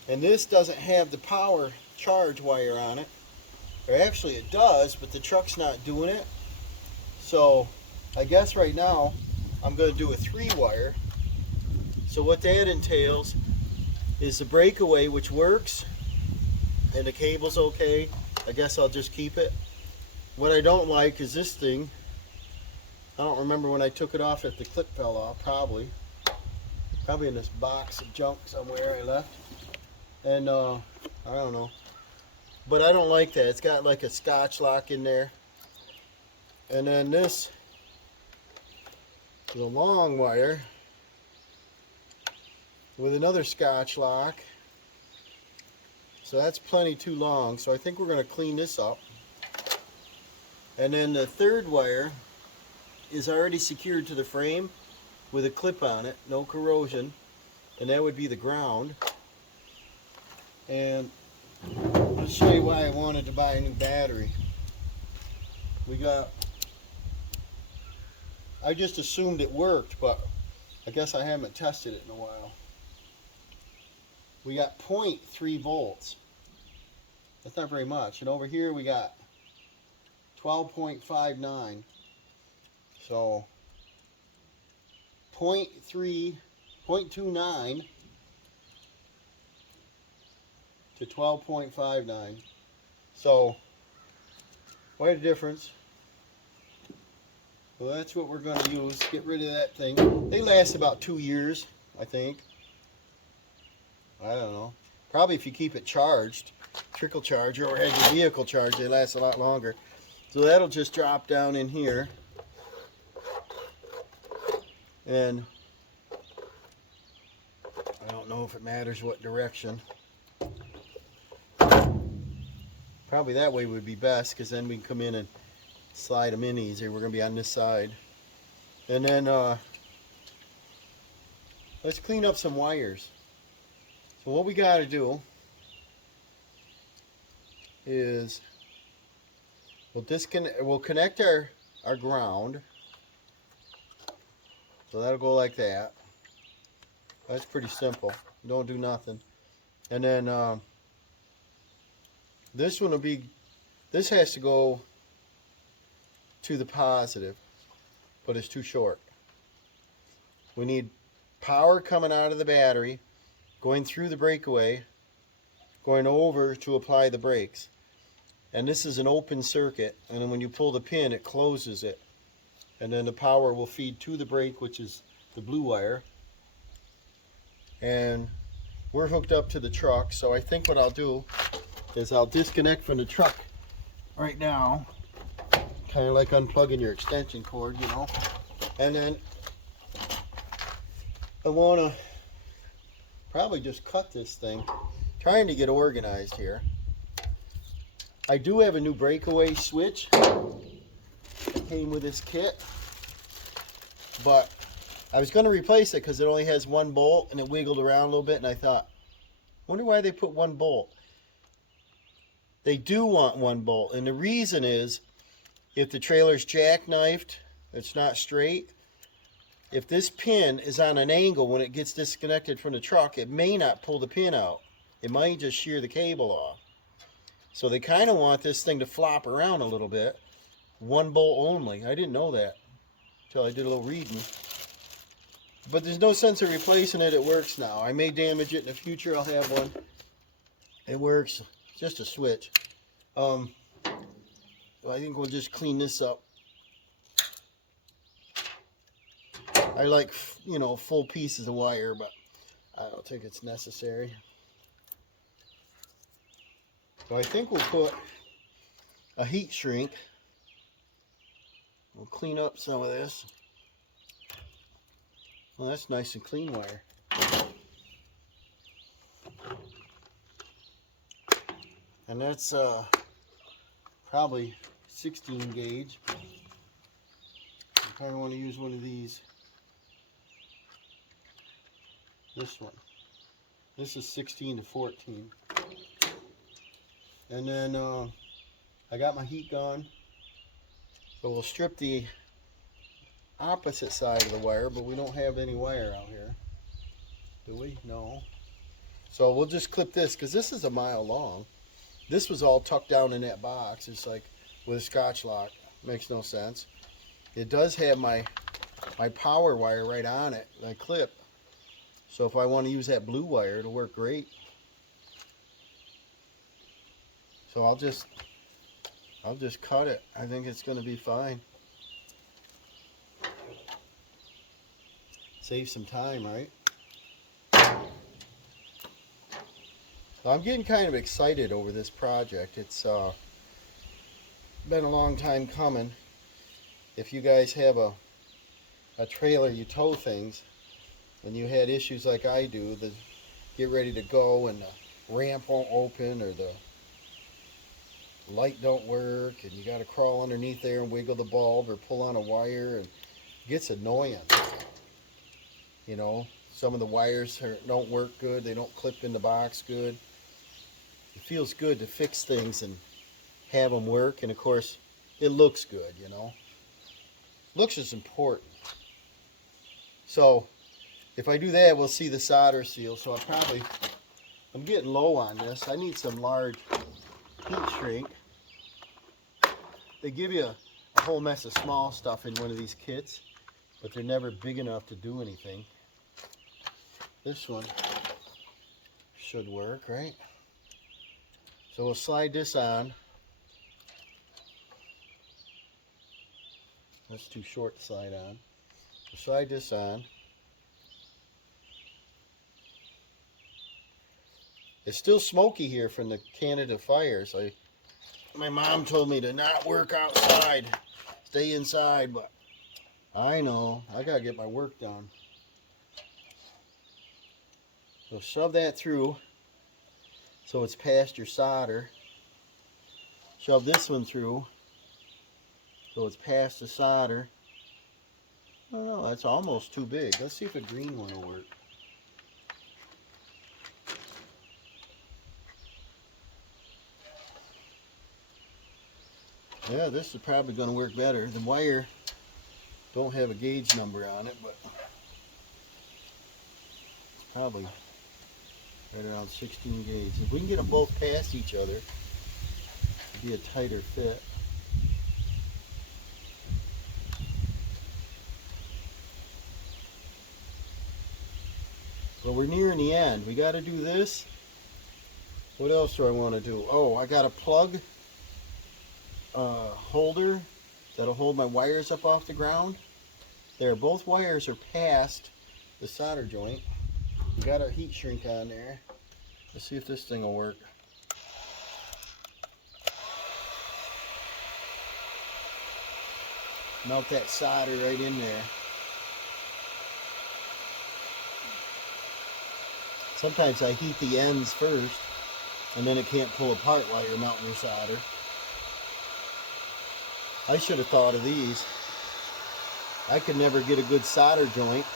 And this doesn't have the power charge wire on it. Or actually it does, but the truck's not doing it. So I guess right now I'm going to do a 3-wire. So what that entails is the breakaway, which works, and the cable's okay. I guess I'll just keep it. What I don't like is this thing. I don't remember when I took it off if the clip fell off. Probably in this box of junk somewhere I left. And I don't know. But I don't like that. It's got like a Scotch lock in there. And then this is a long wire with another Scotch lock. So that's plenty too long. So I think we're going to clean this up. And then the 3rd wire is already secured to the frame with a clip on it, no corrosion. And that would be the ground. And let's show you why I wanted to buy a new battery. I just assumed it worked, but I guess I haven't tested it in a while. We got 0.3 volts. That's not very much. And over here we got 12.59. So 0.29 to 12.59. So quite a difference. Well, that's what we're going to use. Get rid of that thing. They last about 2 years, I think. I don't know. Probably if you keep it charged, trickle charger, or have your vehicle charged, they last a lot longer. So that'll just drop down in here. And I don't know if it matters what direction. Probably that way would be best, because then we can come in and slide them in easier. We're going to be on this side. And then let's clean up some wires. So what we got to do is we'll connect our ground. So that'll go like that. That's pretty simple. Don't do nothing. And then this has to go to the positive, but it's too short. We need power coming out of the battery, going through the breakaway, going over to apply the brakes. And this is an open circuit, and then when you pull the pin, it closes it. And then the power will feed to the brake, which is the blue wire. And we're hooked up to the truck, so I think what I'll do is I'll disconnect from the truck right now, kind of like unplugging your extension cord, you know. And then I want to probably just cut this thing, trying to get organized here. I do have a new breakaway switch that came with this kit, but I was going to replace it because it only has 1 bolt and it wiggled around a little bit, and I thought, wonder why they put 1 bolt. They do want 1 bolt, and the reason is if the trailer's jackknifed, it's not straight, if this pin is on an angle when it gets disconnected from the truck, it may not pull the pin out. It might just shear the cable off. So they kind of want this thing to flop around a little bit. 1 bolt only. I didn't know that until I did a little reading. But there's no sense of replacing it. It works now. I may damage it in the future. I'll have one. It works. It's just a switch. So I think we'll just clean this up. I like, you know, full pieces of wire, but I don't think it's necessary. So I think we'll put a heat shrink. We'll clean up some of this. Well, that's nice and clean wire. And that's probably 16 gauge. kind of want to use one of these. This one. This is 16 to 14. And then I got my heat gun. So we'll strip the opposite side of the wire, but we don't have any wire out here. Do we? No. So we'll just clip this, because this is a mile long. This was all tucked down in that box. It's like with a Scotch lock. Makes no sense. It does have my power wire right on it, my clip. So if I want to use that blue wire, it'll work great. So I'll just cut it. I think it's going to be fine. Save some time, right? So I'm getting kind of excited over this project. It's been a long time coming. If you guys have a trailer you tow things and you had issues like I do, the get ready to go and the ramp won't open or the light don't work and you got to crawl underneath there and wiggle the bulb or pull on a wire, and it gets annoying. You know, some of the wires don't work good, they don't clip in the box good. It feels good to fix things and have them work, and of course it looks good, you know. Looks is important. So if I do that, we'll see the solder seal. So I'm getting low on this. I need some large heat shrink. They give you a whole mess of small stuff in one of these kits, but they're never big enough to do anything. This one should work, right? So we'll slide this on. That's too short to slide on. We'll slide this on. It's still smoky here from the Canada fires. My mom told me to not work outside, stay inside, but I know, I gotta get my work done. So shove that through so it's past your solder. Shove this one through so it's past the solder. Oh, that's almost too big. Let's see if a green one will work. Yeah, this is probably going to work better. The wire don't have a gauge number on it, but it's probably right around 16 gauge. If we can get them both past each other, it'd be a tighter fit. But we're nearing the end. We got to do this. What else do I want to do? Oh, I got a plug holder that'll hold my wires up off the ground. There, both wires are past the solder joint. We got our heat shrink on there. Let's see if this thing will work. Melt that solder right in there. Sometimes I heat the ends first, and then it can't pull apart while you're melting your solder. I should have thought of these. I could never get a good solder joint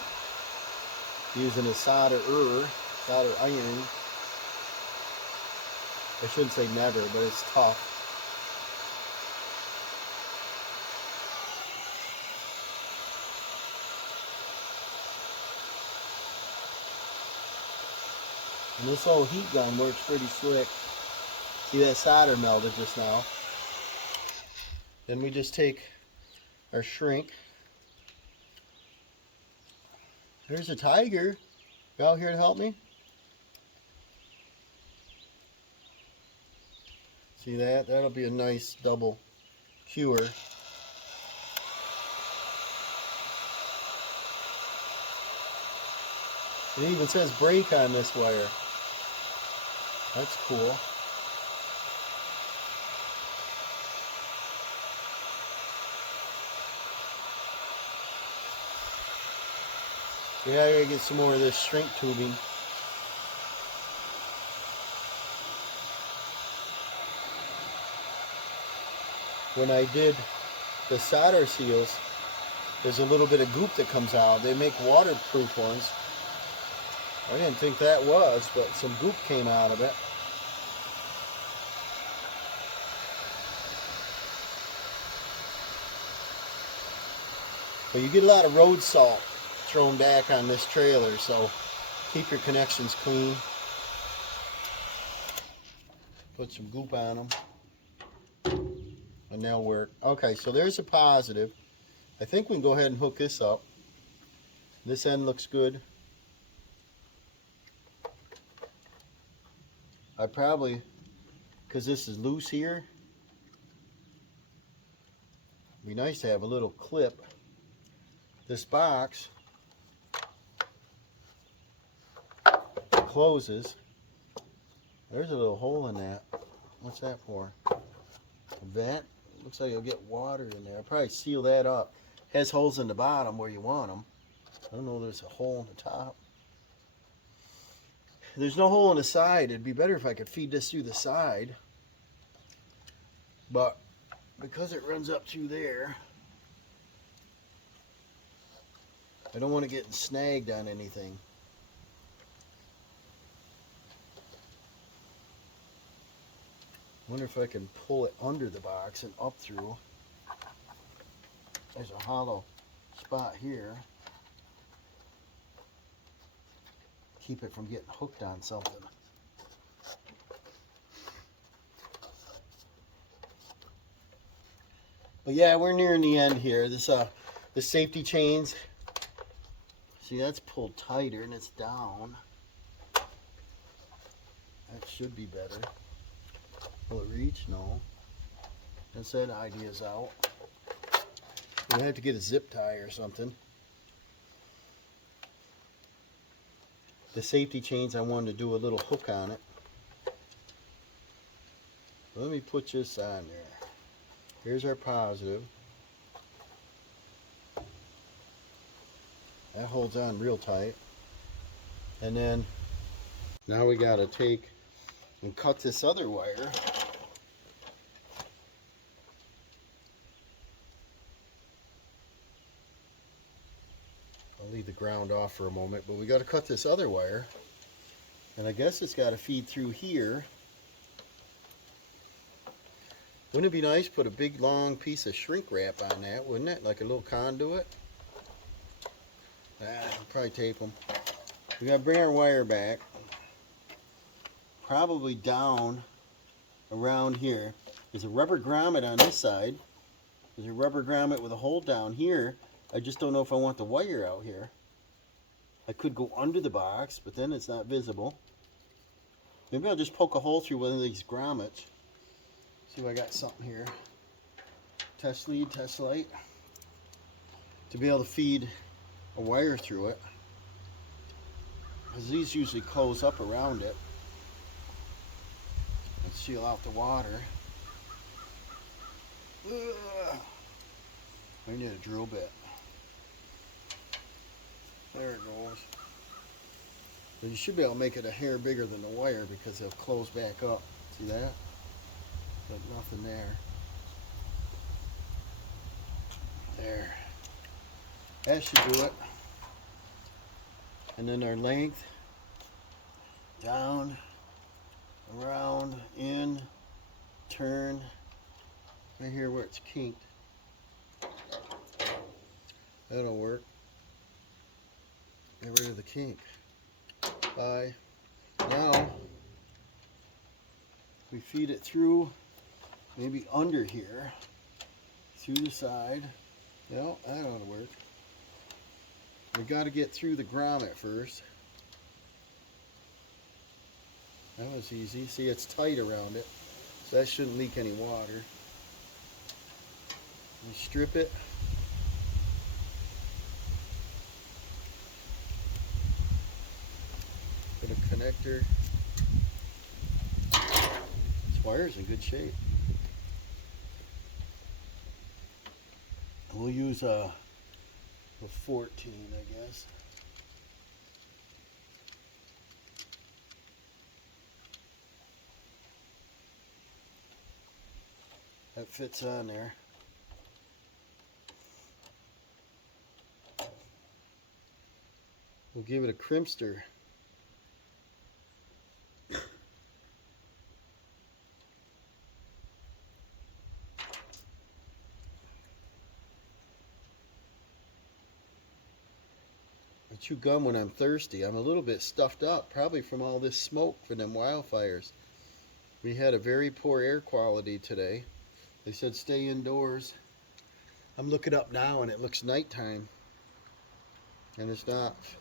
using a solder iron. I shouldn't say never, but it's tough. And this old heat gun works pretty slick. See that solder melted just now. Then we just take our shrink. There's a tiger. You out here to help me? See that? That'll be a nice double cure. It even says brake on this wire. That's cool. Yeah, I gotta get some more of this shrink tubing. When I did the solder seals, there's a little bit of goop that comes out. They make waterproof ones. I didn't think that was, but some goop came out of it. But you get a lot of road salt thrown back on this trailer, so keep your connections clean. Put some goop on them, and they'll work. Okay, so there's a positive. I think we can go ahead and hook this up. This end looks good. I probably, because this is loose here, it'd be nice to have a little clip. This box closes. There's a little hole in that. What's that for? A vent? Looks like you'll get water in there. I'll probably seal that up. Has holes in the bottom where you want them. I don't know if there's a hole in the top. There's no hole in the side. It'd be better if I could feed this through the side. But because it runs up through there, I don't want to get snagged on anything. Wonder if I can pull it under the box and up through. There's a hollow spot here. Keep it from getting hooked on something. But yeah, we're nearing the end here. This the safety chains. See, that's pulled tighter and it's down. That should be better. Will it reach? No. I said idea's out. We have to get a zip tie or something. The safety chains, I wanted to do a little hook on it. Let me put this on there. Here's our positive. That holds on real tight. And then now we got to take and cut this other wire. I'll leave the ground off for a moment, but we got to cut this other wire. And I guess it's got to feed through here. Wouldn't it be nice to put a big long piece of shrink wrap on that, wouldn't it? Like a little conduit. I'll probably tape them. We got to bring our wire back. Probably down around here. There's a rubber grommet on this side. There's a rubber grommet with a hole down here. I just don't know if I want the wire out here. I could go under the box, but then it's not visible. Maybe I'll just poke a hole through one of these grommets. See if I got something here. Test lead, test light. To be able to feed a wire through it. Because these usually close up around it. And seal out the water. We need a drill bit. There it goes. But you should be able to make it a hair bigger than the wire because it'll close back up. See that? But nothing there. There. That should do it. And then our length. Down, around, in, turn. Right here where it's kinked. That'll work. Get rid of the kink. Bye. Now, we feed it through, maybe under here, through the side. Yeah, that ought to work. We got to get through the grommet first. That was easy. See, it's tight around it, so that shouldn't leak any water. We strip it. Put a connector. This wire's in good shape. We'll use a 14, I guess. That fits on there. We'll give it a crimpster. I chew gum when I'm thirsty. I'm a little bit stuffed up, probably from all this smoke from them wildfires. We had a very poor air quality today. They said stay indoors. I'm looking up now and it looks nighttime. And it's not. It's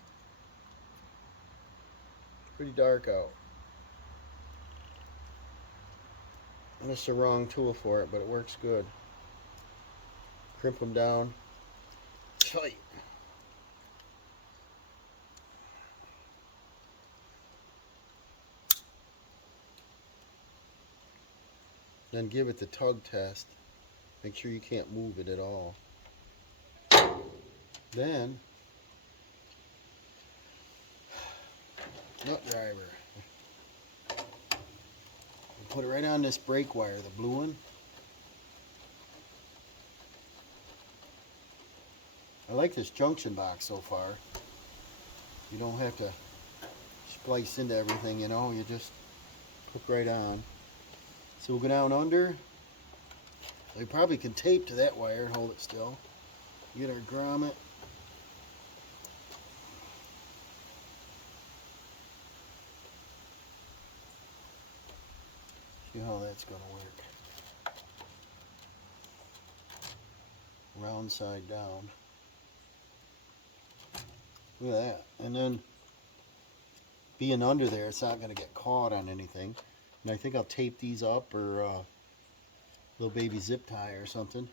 pretty dark out. And it's the wrong tool for it, but it works good. Crimp them down. Tight. Then give it the tug test. Make sure you can't move it at all. Then, nut driver. Put it right on this brake wire, the blue one. I like this junction box so far. You don't have to splice into everything, you know, you just hook right on. So we'll go down under. We probably can tape to that wire and hold it still. Get our grommet. See how that's going to work. Round side down. Look at that. And then being under there, it's not going to get caught on anything. And I think I'll tape these up or little baby zip tie or something.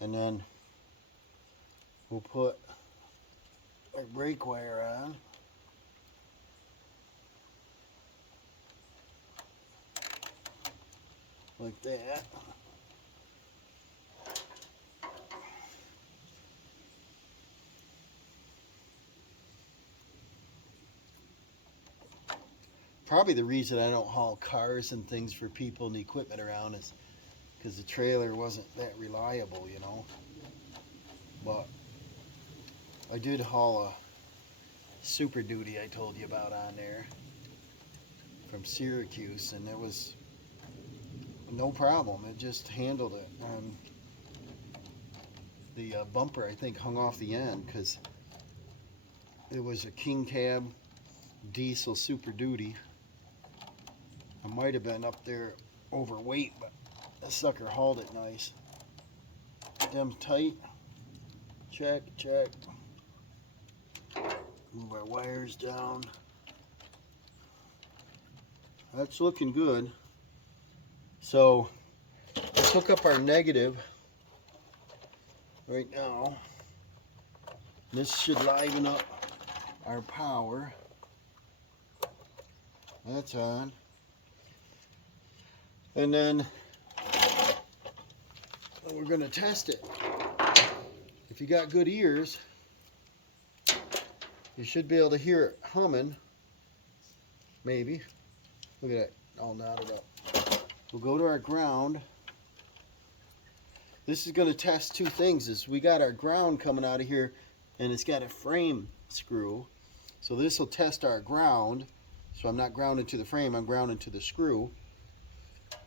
And then we'll put our brake wire on. Like that. Probably the reason I don't haul cars and things for people and equipment around is because the trailer wasn't that reliable, you know. But I did haul a Super Duty I told you about on there from Syracuse, and it was no problem. It just handled it. The bumper, I think, hung off the end because it was a king cab diesel Super Duty. I might have been up there overweight, but the sucker hauled it nice. Them tight. Check, check. Move our wires down. That's looking good. So let's hook up our negative right now. This should liven up our power. That's on. And then we're going to test it. If you got good ears, you should be able to hear it humming. Maybe. Look at that, all knotted up. We'll go to our ground. This is going to test two things. Is we got our ground coming out of here, and it's got a frame screw. So this will test our ground. So I'm not grounded to the frame, I'm grounded to the screw.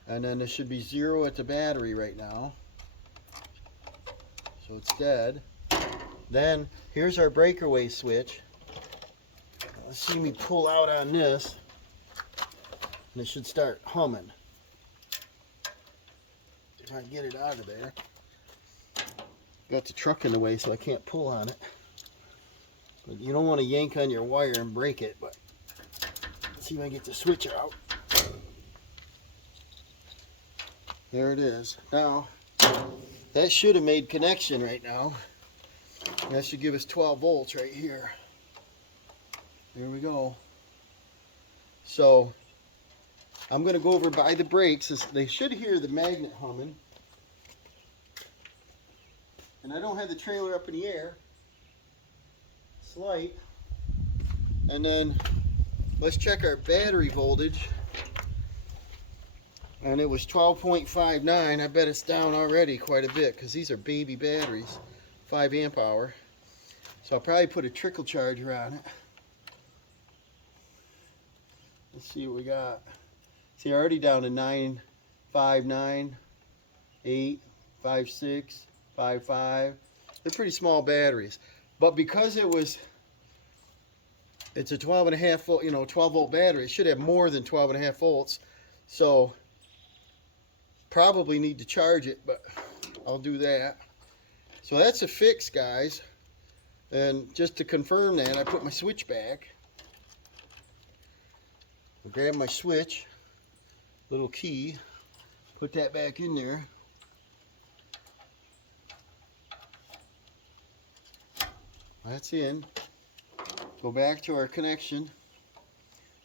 And then there should be 0 at the battery right now. So it's dead. Then here's our breakaway switch. Let's see me pull out on this. And it should start humming. If I get it out of there. Got the truck in the way so I can't pull on it. But you don't want to yank on your wire and break it. But let's see if I can get the switch out. There it is. Now, that should have made connection right now. That should give us 12 volts right here. There we go. So, I'm going to go over by the brakes. They should hear the magnet humming. And I don't have the trailer up in the air. Slight. And then, let's check our battery voltage. And it was 12.59. I bet it's down already quite a bit because these are baby batteries, 5 amp hour. So I'll probably put a trickle charger on it. Let's see what we got. See, already down to 959, 8, 56, 55. They're pretty small batteries. But because it's a 12.5 volt, 12 volt battery, it should have more than 12.5 volts. So probably need to charge it, but I'll do that. So that's a fix, guys. And just to confirm that, I put my switch back. I grab my switch, little key, put that back in there. That's in. Go back to our connection,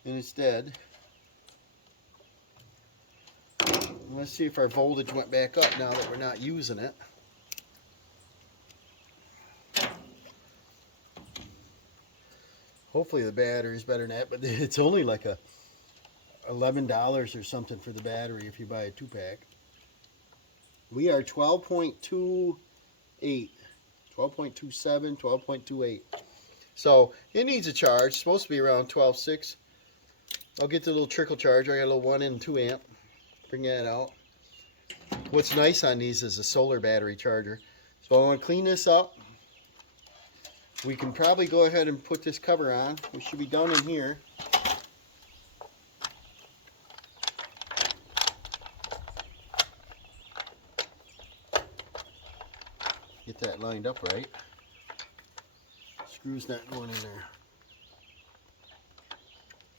and it's dead. Let's see if our voltage went back up now that we're not using it. Hopefully the battery's better than that, but it's only like $11 or something for the battery if you buy a 2-pack. We are 12.28, 12.27, 12.28. So it needs a charge. It's supposed to be around 12.6. I'll get the little trickle charger. I got a little 1 and 2 amp. Bring that out. What's nice on these is a solar battery charger. So I want to clean this up. We can probably go ahead and put this cover on. We should be done in here. Get that lined up right. Screw's not going in there.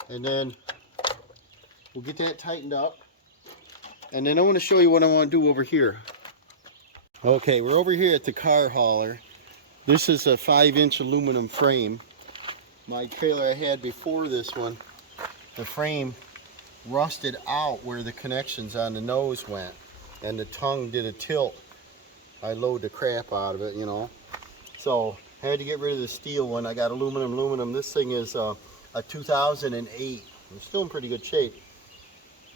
And then we'll get that tightened up. And then I want to show you what I want to do over here. Okay, we're over here at the car hauler. This is a 5-inch aluminum frame. My trailer I had before this one, the frame rusted out where the connections on the nose went, and the tongue did a tilt. I load the crap out of it, So I had to get rid of the steel one. I got aluminum. This thing is a 2008. It's still in pretty good shape,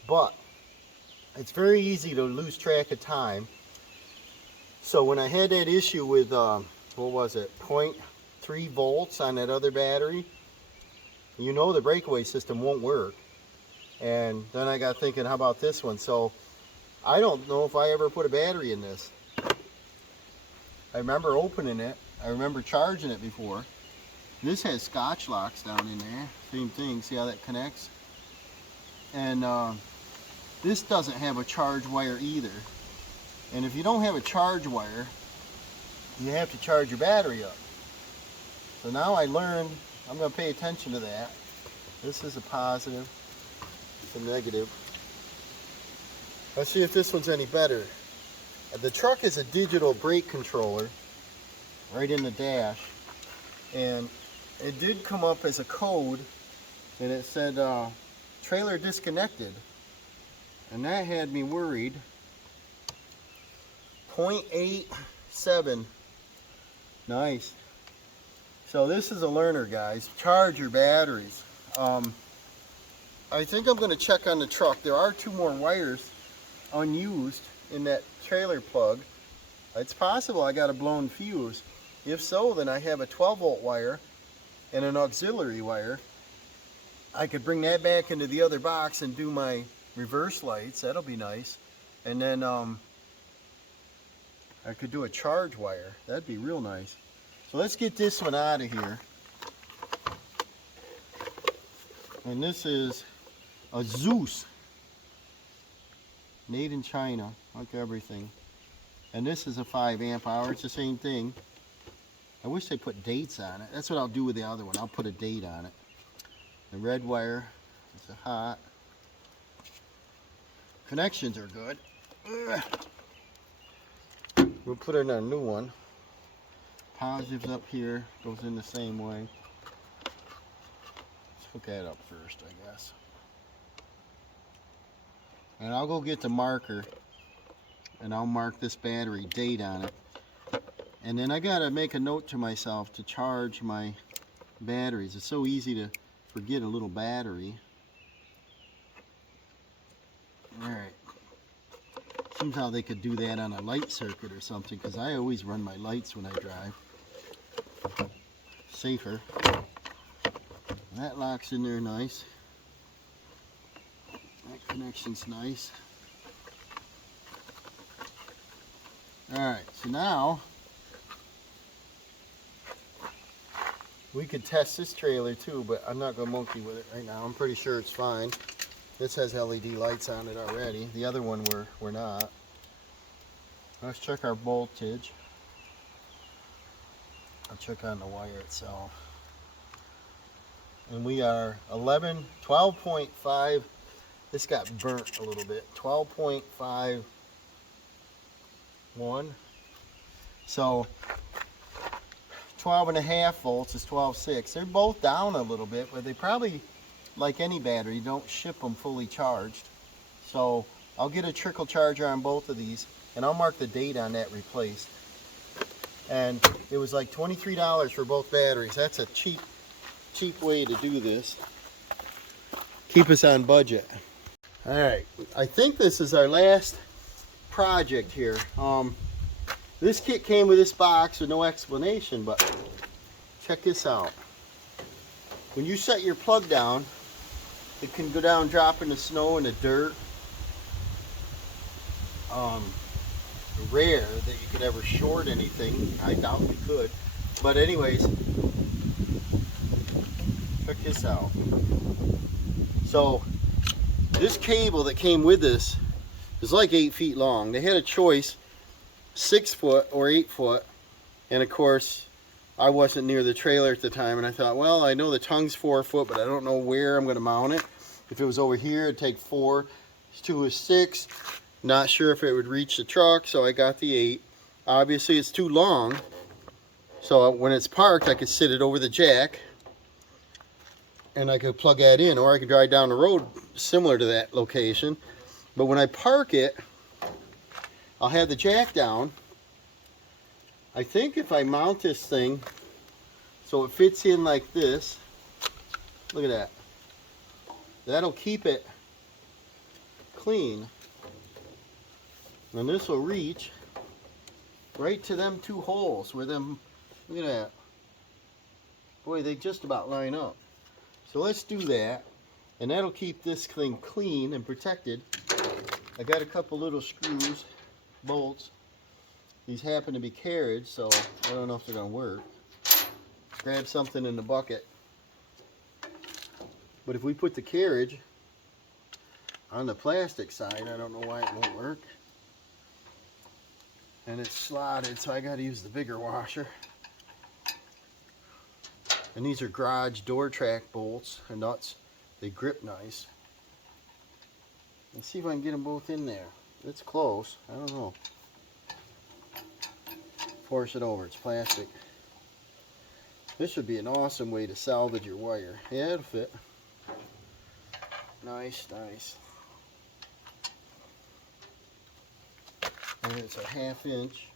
but it's very easy to lose track of time. So when I had that issue with what was it, 0.3 volts on that other battery, the breakaway system won't work. And then I got thinking, how about this one? So I don't know if I ever put a battery in this. I remember opening it. I remember charging it before. This has Scotch locks down in there. Same thing. See how that connects? And this doesn't have a charge wire either. And if you don't have a charge wire, you have to charge your battery up. So now I learned, I'm going to pay attention to that. This is a positive, it's a negative. Let's see if this one's any better. The truck is a digital brake controller right in the dash, and it did come up as a code, and it said trailer disconnected, and that had me worried. 0.87. Nice. So this is a learner, guys. Charge your batteries. I think I'm going to check on the truck. There are 2 more wires unused in that trailer plug. It's possible I got a blown fuse. If so, then I have a 12 volt wire and an auxiliary wire. I could bring that back into the other box and do my reverse lights. That'll be nice. And then I could do a charge wire. That'd be real nice. So let's get this one out of here. And this is a Zeus. Made in China, like everything. And this is a 5 amp hour. It's the same thing. I wish they put dates on it. That's what I'll do with the other one. I'll put a date on it. The red wire is a hot. Connections are good. We'll put in a new one. Positives up here, goes in the same way. Let's hook that up first, I guess. And I'll go get the marker and I'll mark this battery date on it. And then I gotta make a note to myself to charge my batteries. It's so easy to forget a little battery. Alright. Somehow they could do that on a light circuit or something, because I always run my lights when I drive. safer. And that locks in there nice. That connection's nice. Alright, so now we could test this trailer too, but I'm not going to monkey with it right now. I'm pretty sure it's fine. This has LED lights on it already. The other one we're not. Let's check our voltage. I'll check on the wire itself. And we are 12.5. This got burnt a little bit. 12.51. So 12.5 volts is 12.6. They're both down a little bit, but they probably, like any battery, don't ship them fully charged. So I'll get a trickle charger on both of these, and I'll mark the date on that replaced. And it was like $23 for both batteries. That's a cheap way to do this. Keep us on budget. All right, I think this is our last project here. This kit came with this box with no explanation, but check this out. When you set your plug down, it can go down, drop in the snow and the dirt. Rare that you could ever short anything. I doubt you could. But anyways, check this out. So this cable that came with this is like 8 feet long. They had a choice, 6 foot or 8 foot. And of course, I wasn't near the trailer at the time, and I thought, well, I know the tongue's 4 foot, but I don't know where I'm going to mount it. If it was over here, it'd take 4. 2 is 6. Not sure if it would reach the truck, so I got the 8. Obviously, it's too long, so when it's parked, I could sit it over the jack, and I could plug that in, or I could drive down the road similar to that location. But when I park it, I'll have the jack down. I think if I mount this thing so it fits in like this, look at that, that'll keep it clean. And this will reach right to them 2 holes where them, look at that. Boy, they just about line up. So let's do that, and that'll keep this thing clean and protected. I got a couple little screws, bolts. These happen to be carriage, so I don't know if they're going to work. Grab something in the bucket. But if we put the carriage on the plastic side, I don't know why it won't work. And it's slotted, so I got to use the bigger washer. And these are garage door track bolts and nuts. They grip nice. Let's see if I can get them both in there. It's close. I don't know. Force it over. It's plastic. This would be an awesome way to salvage your wire. Yeah, it'll fit. Nice, nice. And it's a 1/2 inch.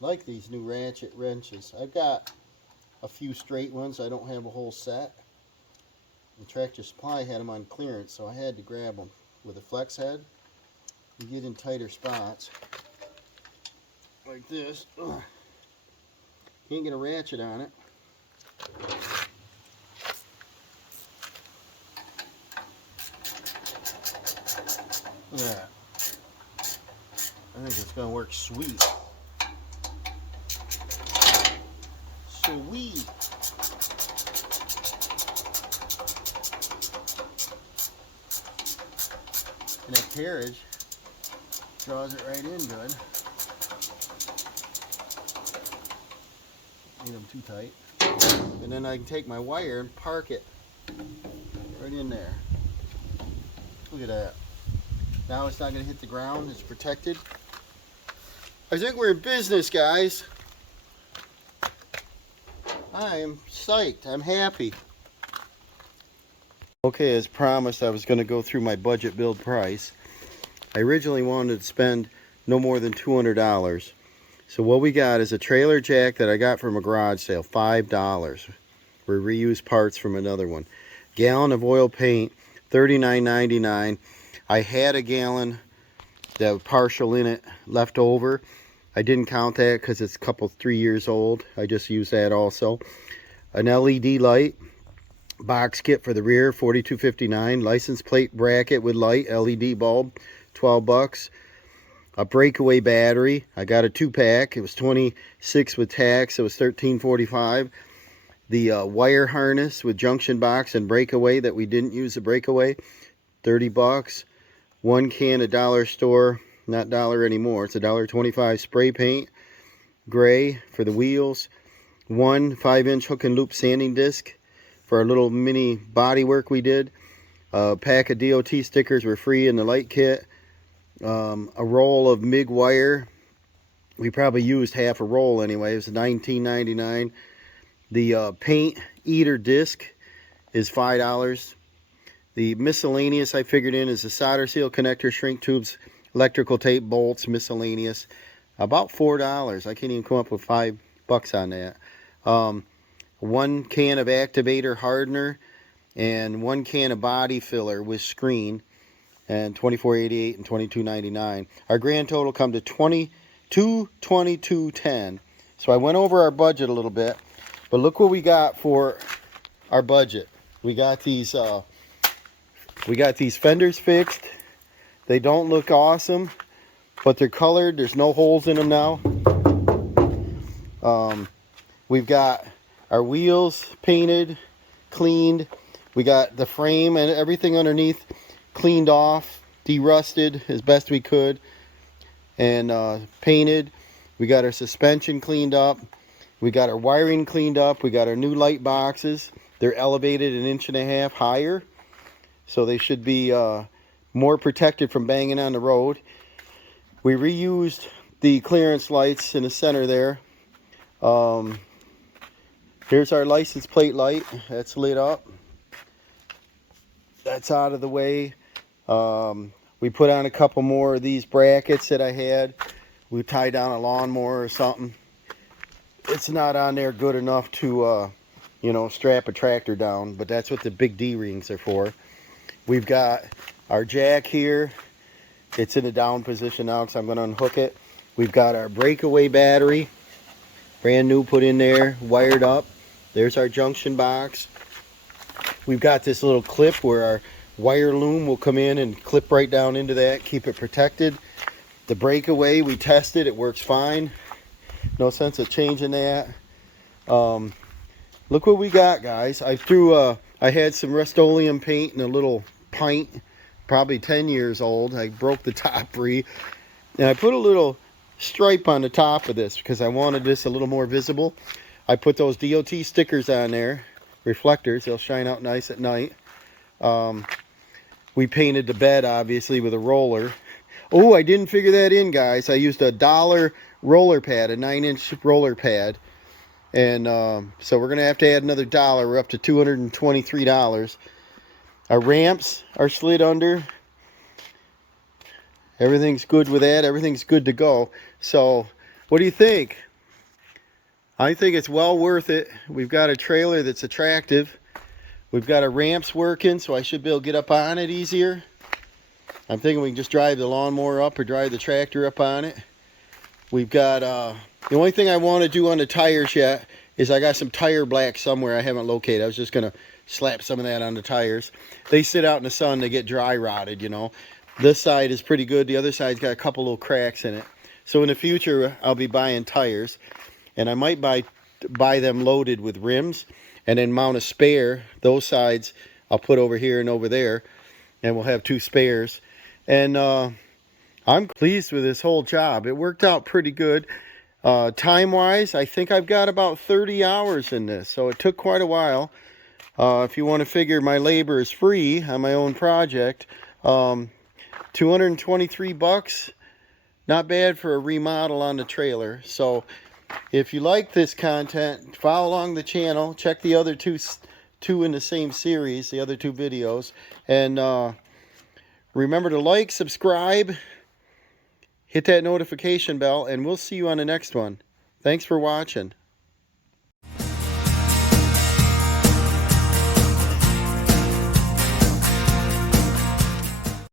Like these new ratchet wrenches. I've got a few straight ones. I don't have a whole set. And Tractor Supply had them on clearance, so I had to grab them. With a flex head, you get in tighter spots. Like this. Ugh. Can't get a ratchet on it. Look at that. I think it's going to work sweet. Sweet. And that carriage draws it right in good. Need them too tight. And then I can take my wire and park it right in there. Look at that. Now it's not going to hit the ground. It's protected. I think we're in business, guys. I am psyched. I'm happy. Okay, as promised, I was going to go through my budget build price. I originally wanted to spend no more than $200. So what we got is a trailer jack that I got from a garage sale, $5. We're reused parts from another one. Gallon of oil paint, $39.99. I had a gallon that was partial in it left over. I didn't count that because it's a couple 3 years old. I just used that also. An LED light, box kit for the rear, $42.59. License plate bracket with light, LED bulb, $12. A breakaway battery. I got a 2-pack. It was 26 with tax. It was $13.45. The wire harness with junction box and breakaway that we didn't use the breakaway, $30. 1 can of dollar store, not dollar anymore, it's $1.25 spray paint, gray for the wheels. 1 5-inch hook and loop sanding disc for our little mini body work we did. A pack of DOT stickers were free in the light kit. A roll of MIG wire. We probably used half a roll anyway. It was $19.99. The paint eater disc is $5. The miscellaneous I figured in is the solder seal connector, shrink tubes, electrical tape, bolts, miscellaneous. About $4. I can't even come up with $5 on that. 1 can of activator hardener and 1 can of body filler with screen, and $24.88 and $22.99. Our grand total come to $22.10. So I went over our budget a little bit, but look what we got for our budget. We got these fenders fixed. They don't look awesome, but they're colored. There's no holes in them now. We've got our wheels painted, cleaned. We got the frame and everything underneath cleaned off, de-rusted as best we could, and painted. We got our suspension cleaned up. We got our wiring cleaned up. We got our new light boxes. They're elevated 1.5 inches higher, so they should be more protected from banging on the road. We reused the clearance lights in the center there. Here's our license plate light. That's lit up. That's out of the way. We put on a couple more of these brackets that I had. We tie down a lawnmower or something. It's not on there good enough to you know, strap a tractor down, but that's what the big D-rings are for. We've got our jack here. It's in the down position now because I'm going to unhook it. We've got our breakaway battery, brand new, put in there, wired up. There's our junction box. We've got this little clip where our wire loom will come in and clip right down into that, keep it protected. The breakaway, we tested, it works fine. No sense of changing that. Look what we got, guys. I had some Rust-Oleum paint in a little pint, probably 10 years old. I broke the top free, and I put a little stripe on the top of this because I wanted this a little more visible. I put those DOT stickers on there, reflectors. They'll shine out nice at night. We painted the bed, obviously, with a roller. Oh, I didn't figure that in, guys. I used a $1 roller pad, a 9-inch roller pad. And so we're going to have to add another $1. We're up to $223. Our ramps are slid under. Everything's good with that. Everything's good to go. So what do you think? I think it's well worth it. We've got a trailer that's attractive. We've got our ramps working, so I should be able to get up on it easier. I'm thinking we can just drive the lawnmower up or drive the tractor up on it. We've got, the only thing I want to do on the tires yet is I got some tire black somewhere I haven't located. I was just going to slap some of that on the tires. They sit out in the sun, they get dry rotted, you know. This side is pretty good. The other side's got a couple little cracks in it. So in the future, I'll be buying tires. And I might buy them loaded with rims and then mount a spare. Those sides I'll put over here and over there, and we'll have 2 spares. And I'm pleased with this whole job. It worked out pretty good. Time-wise, I think I've got about 30 hours in this, so it took quite a while. If you want to figure my labor is free on my own project, $223, not bad for a remodel on the trailer. So if you like this content, follow along the channel. Check the other two in the same series, the other 2 videos. And remember to like, subscribe, hit that notification bell, and we'll see you on the next one. Thanks for watching.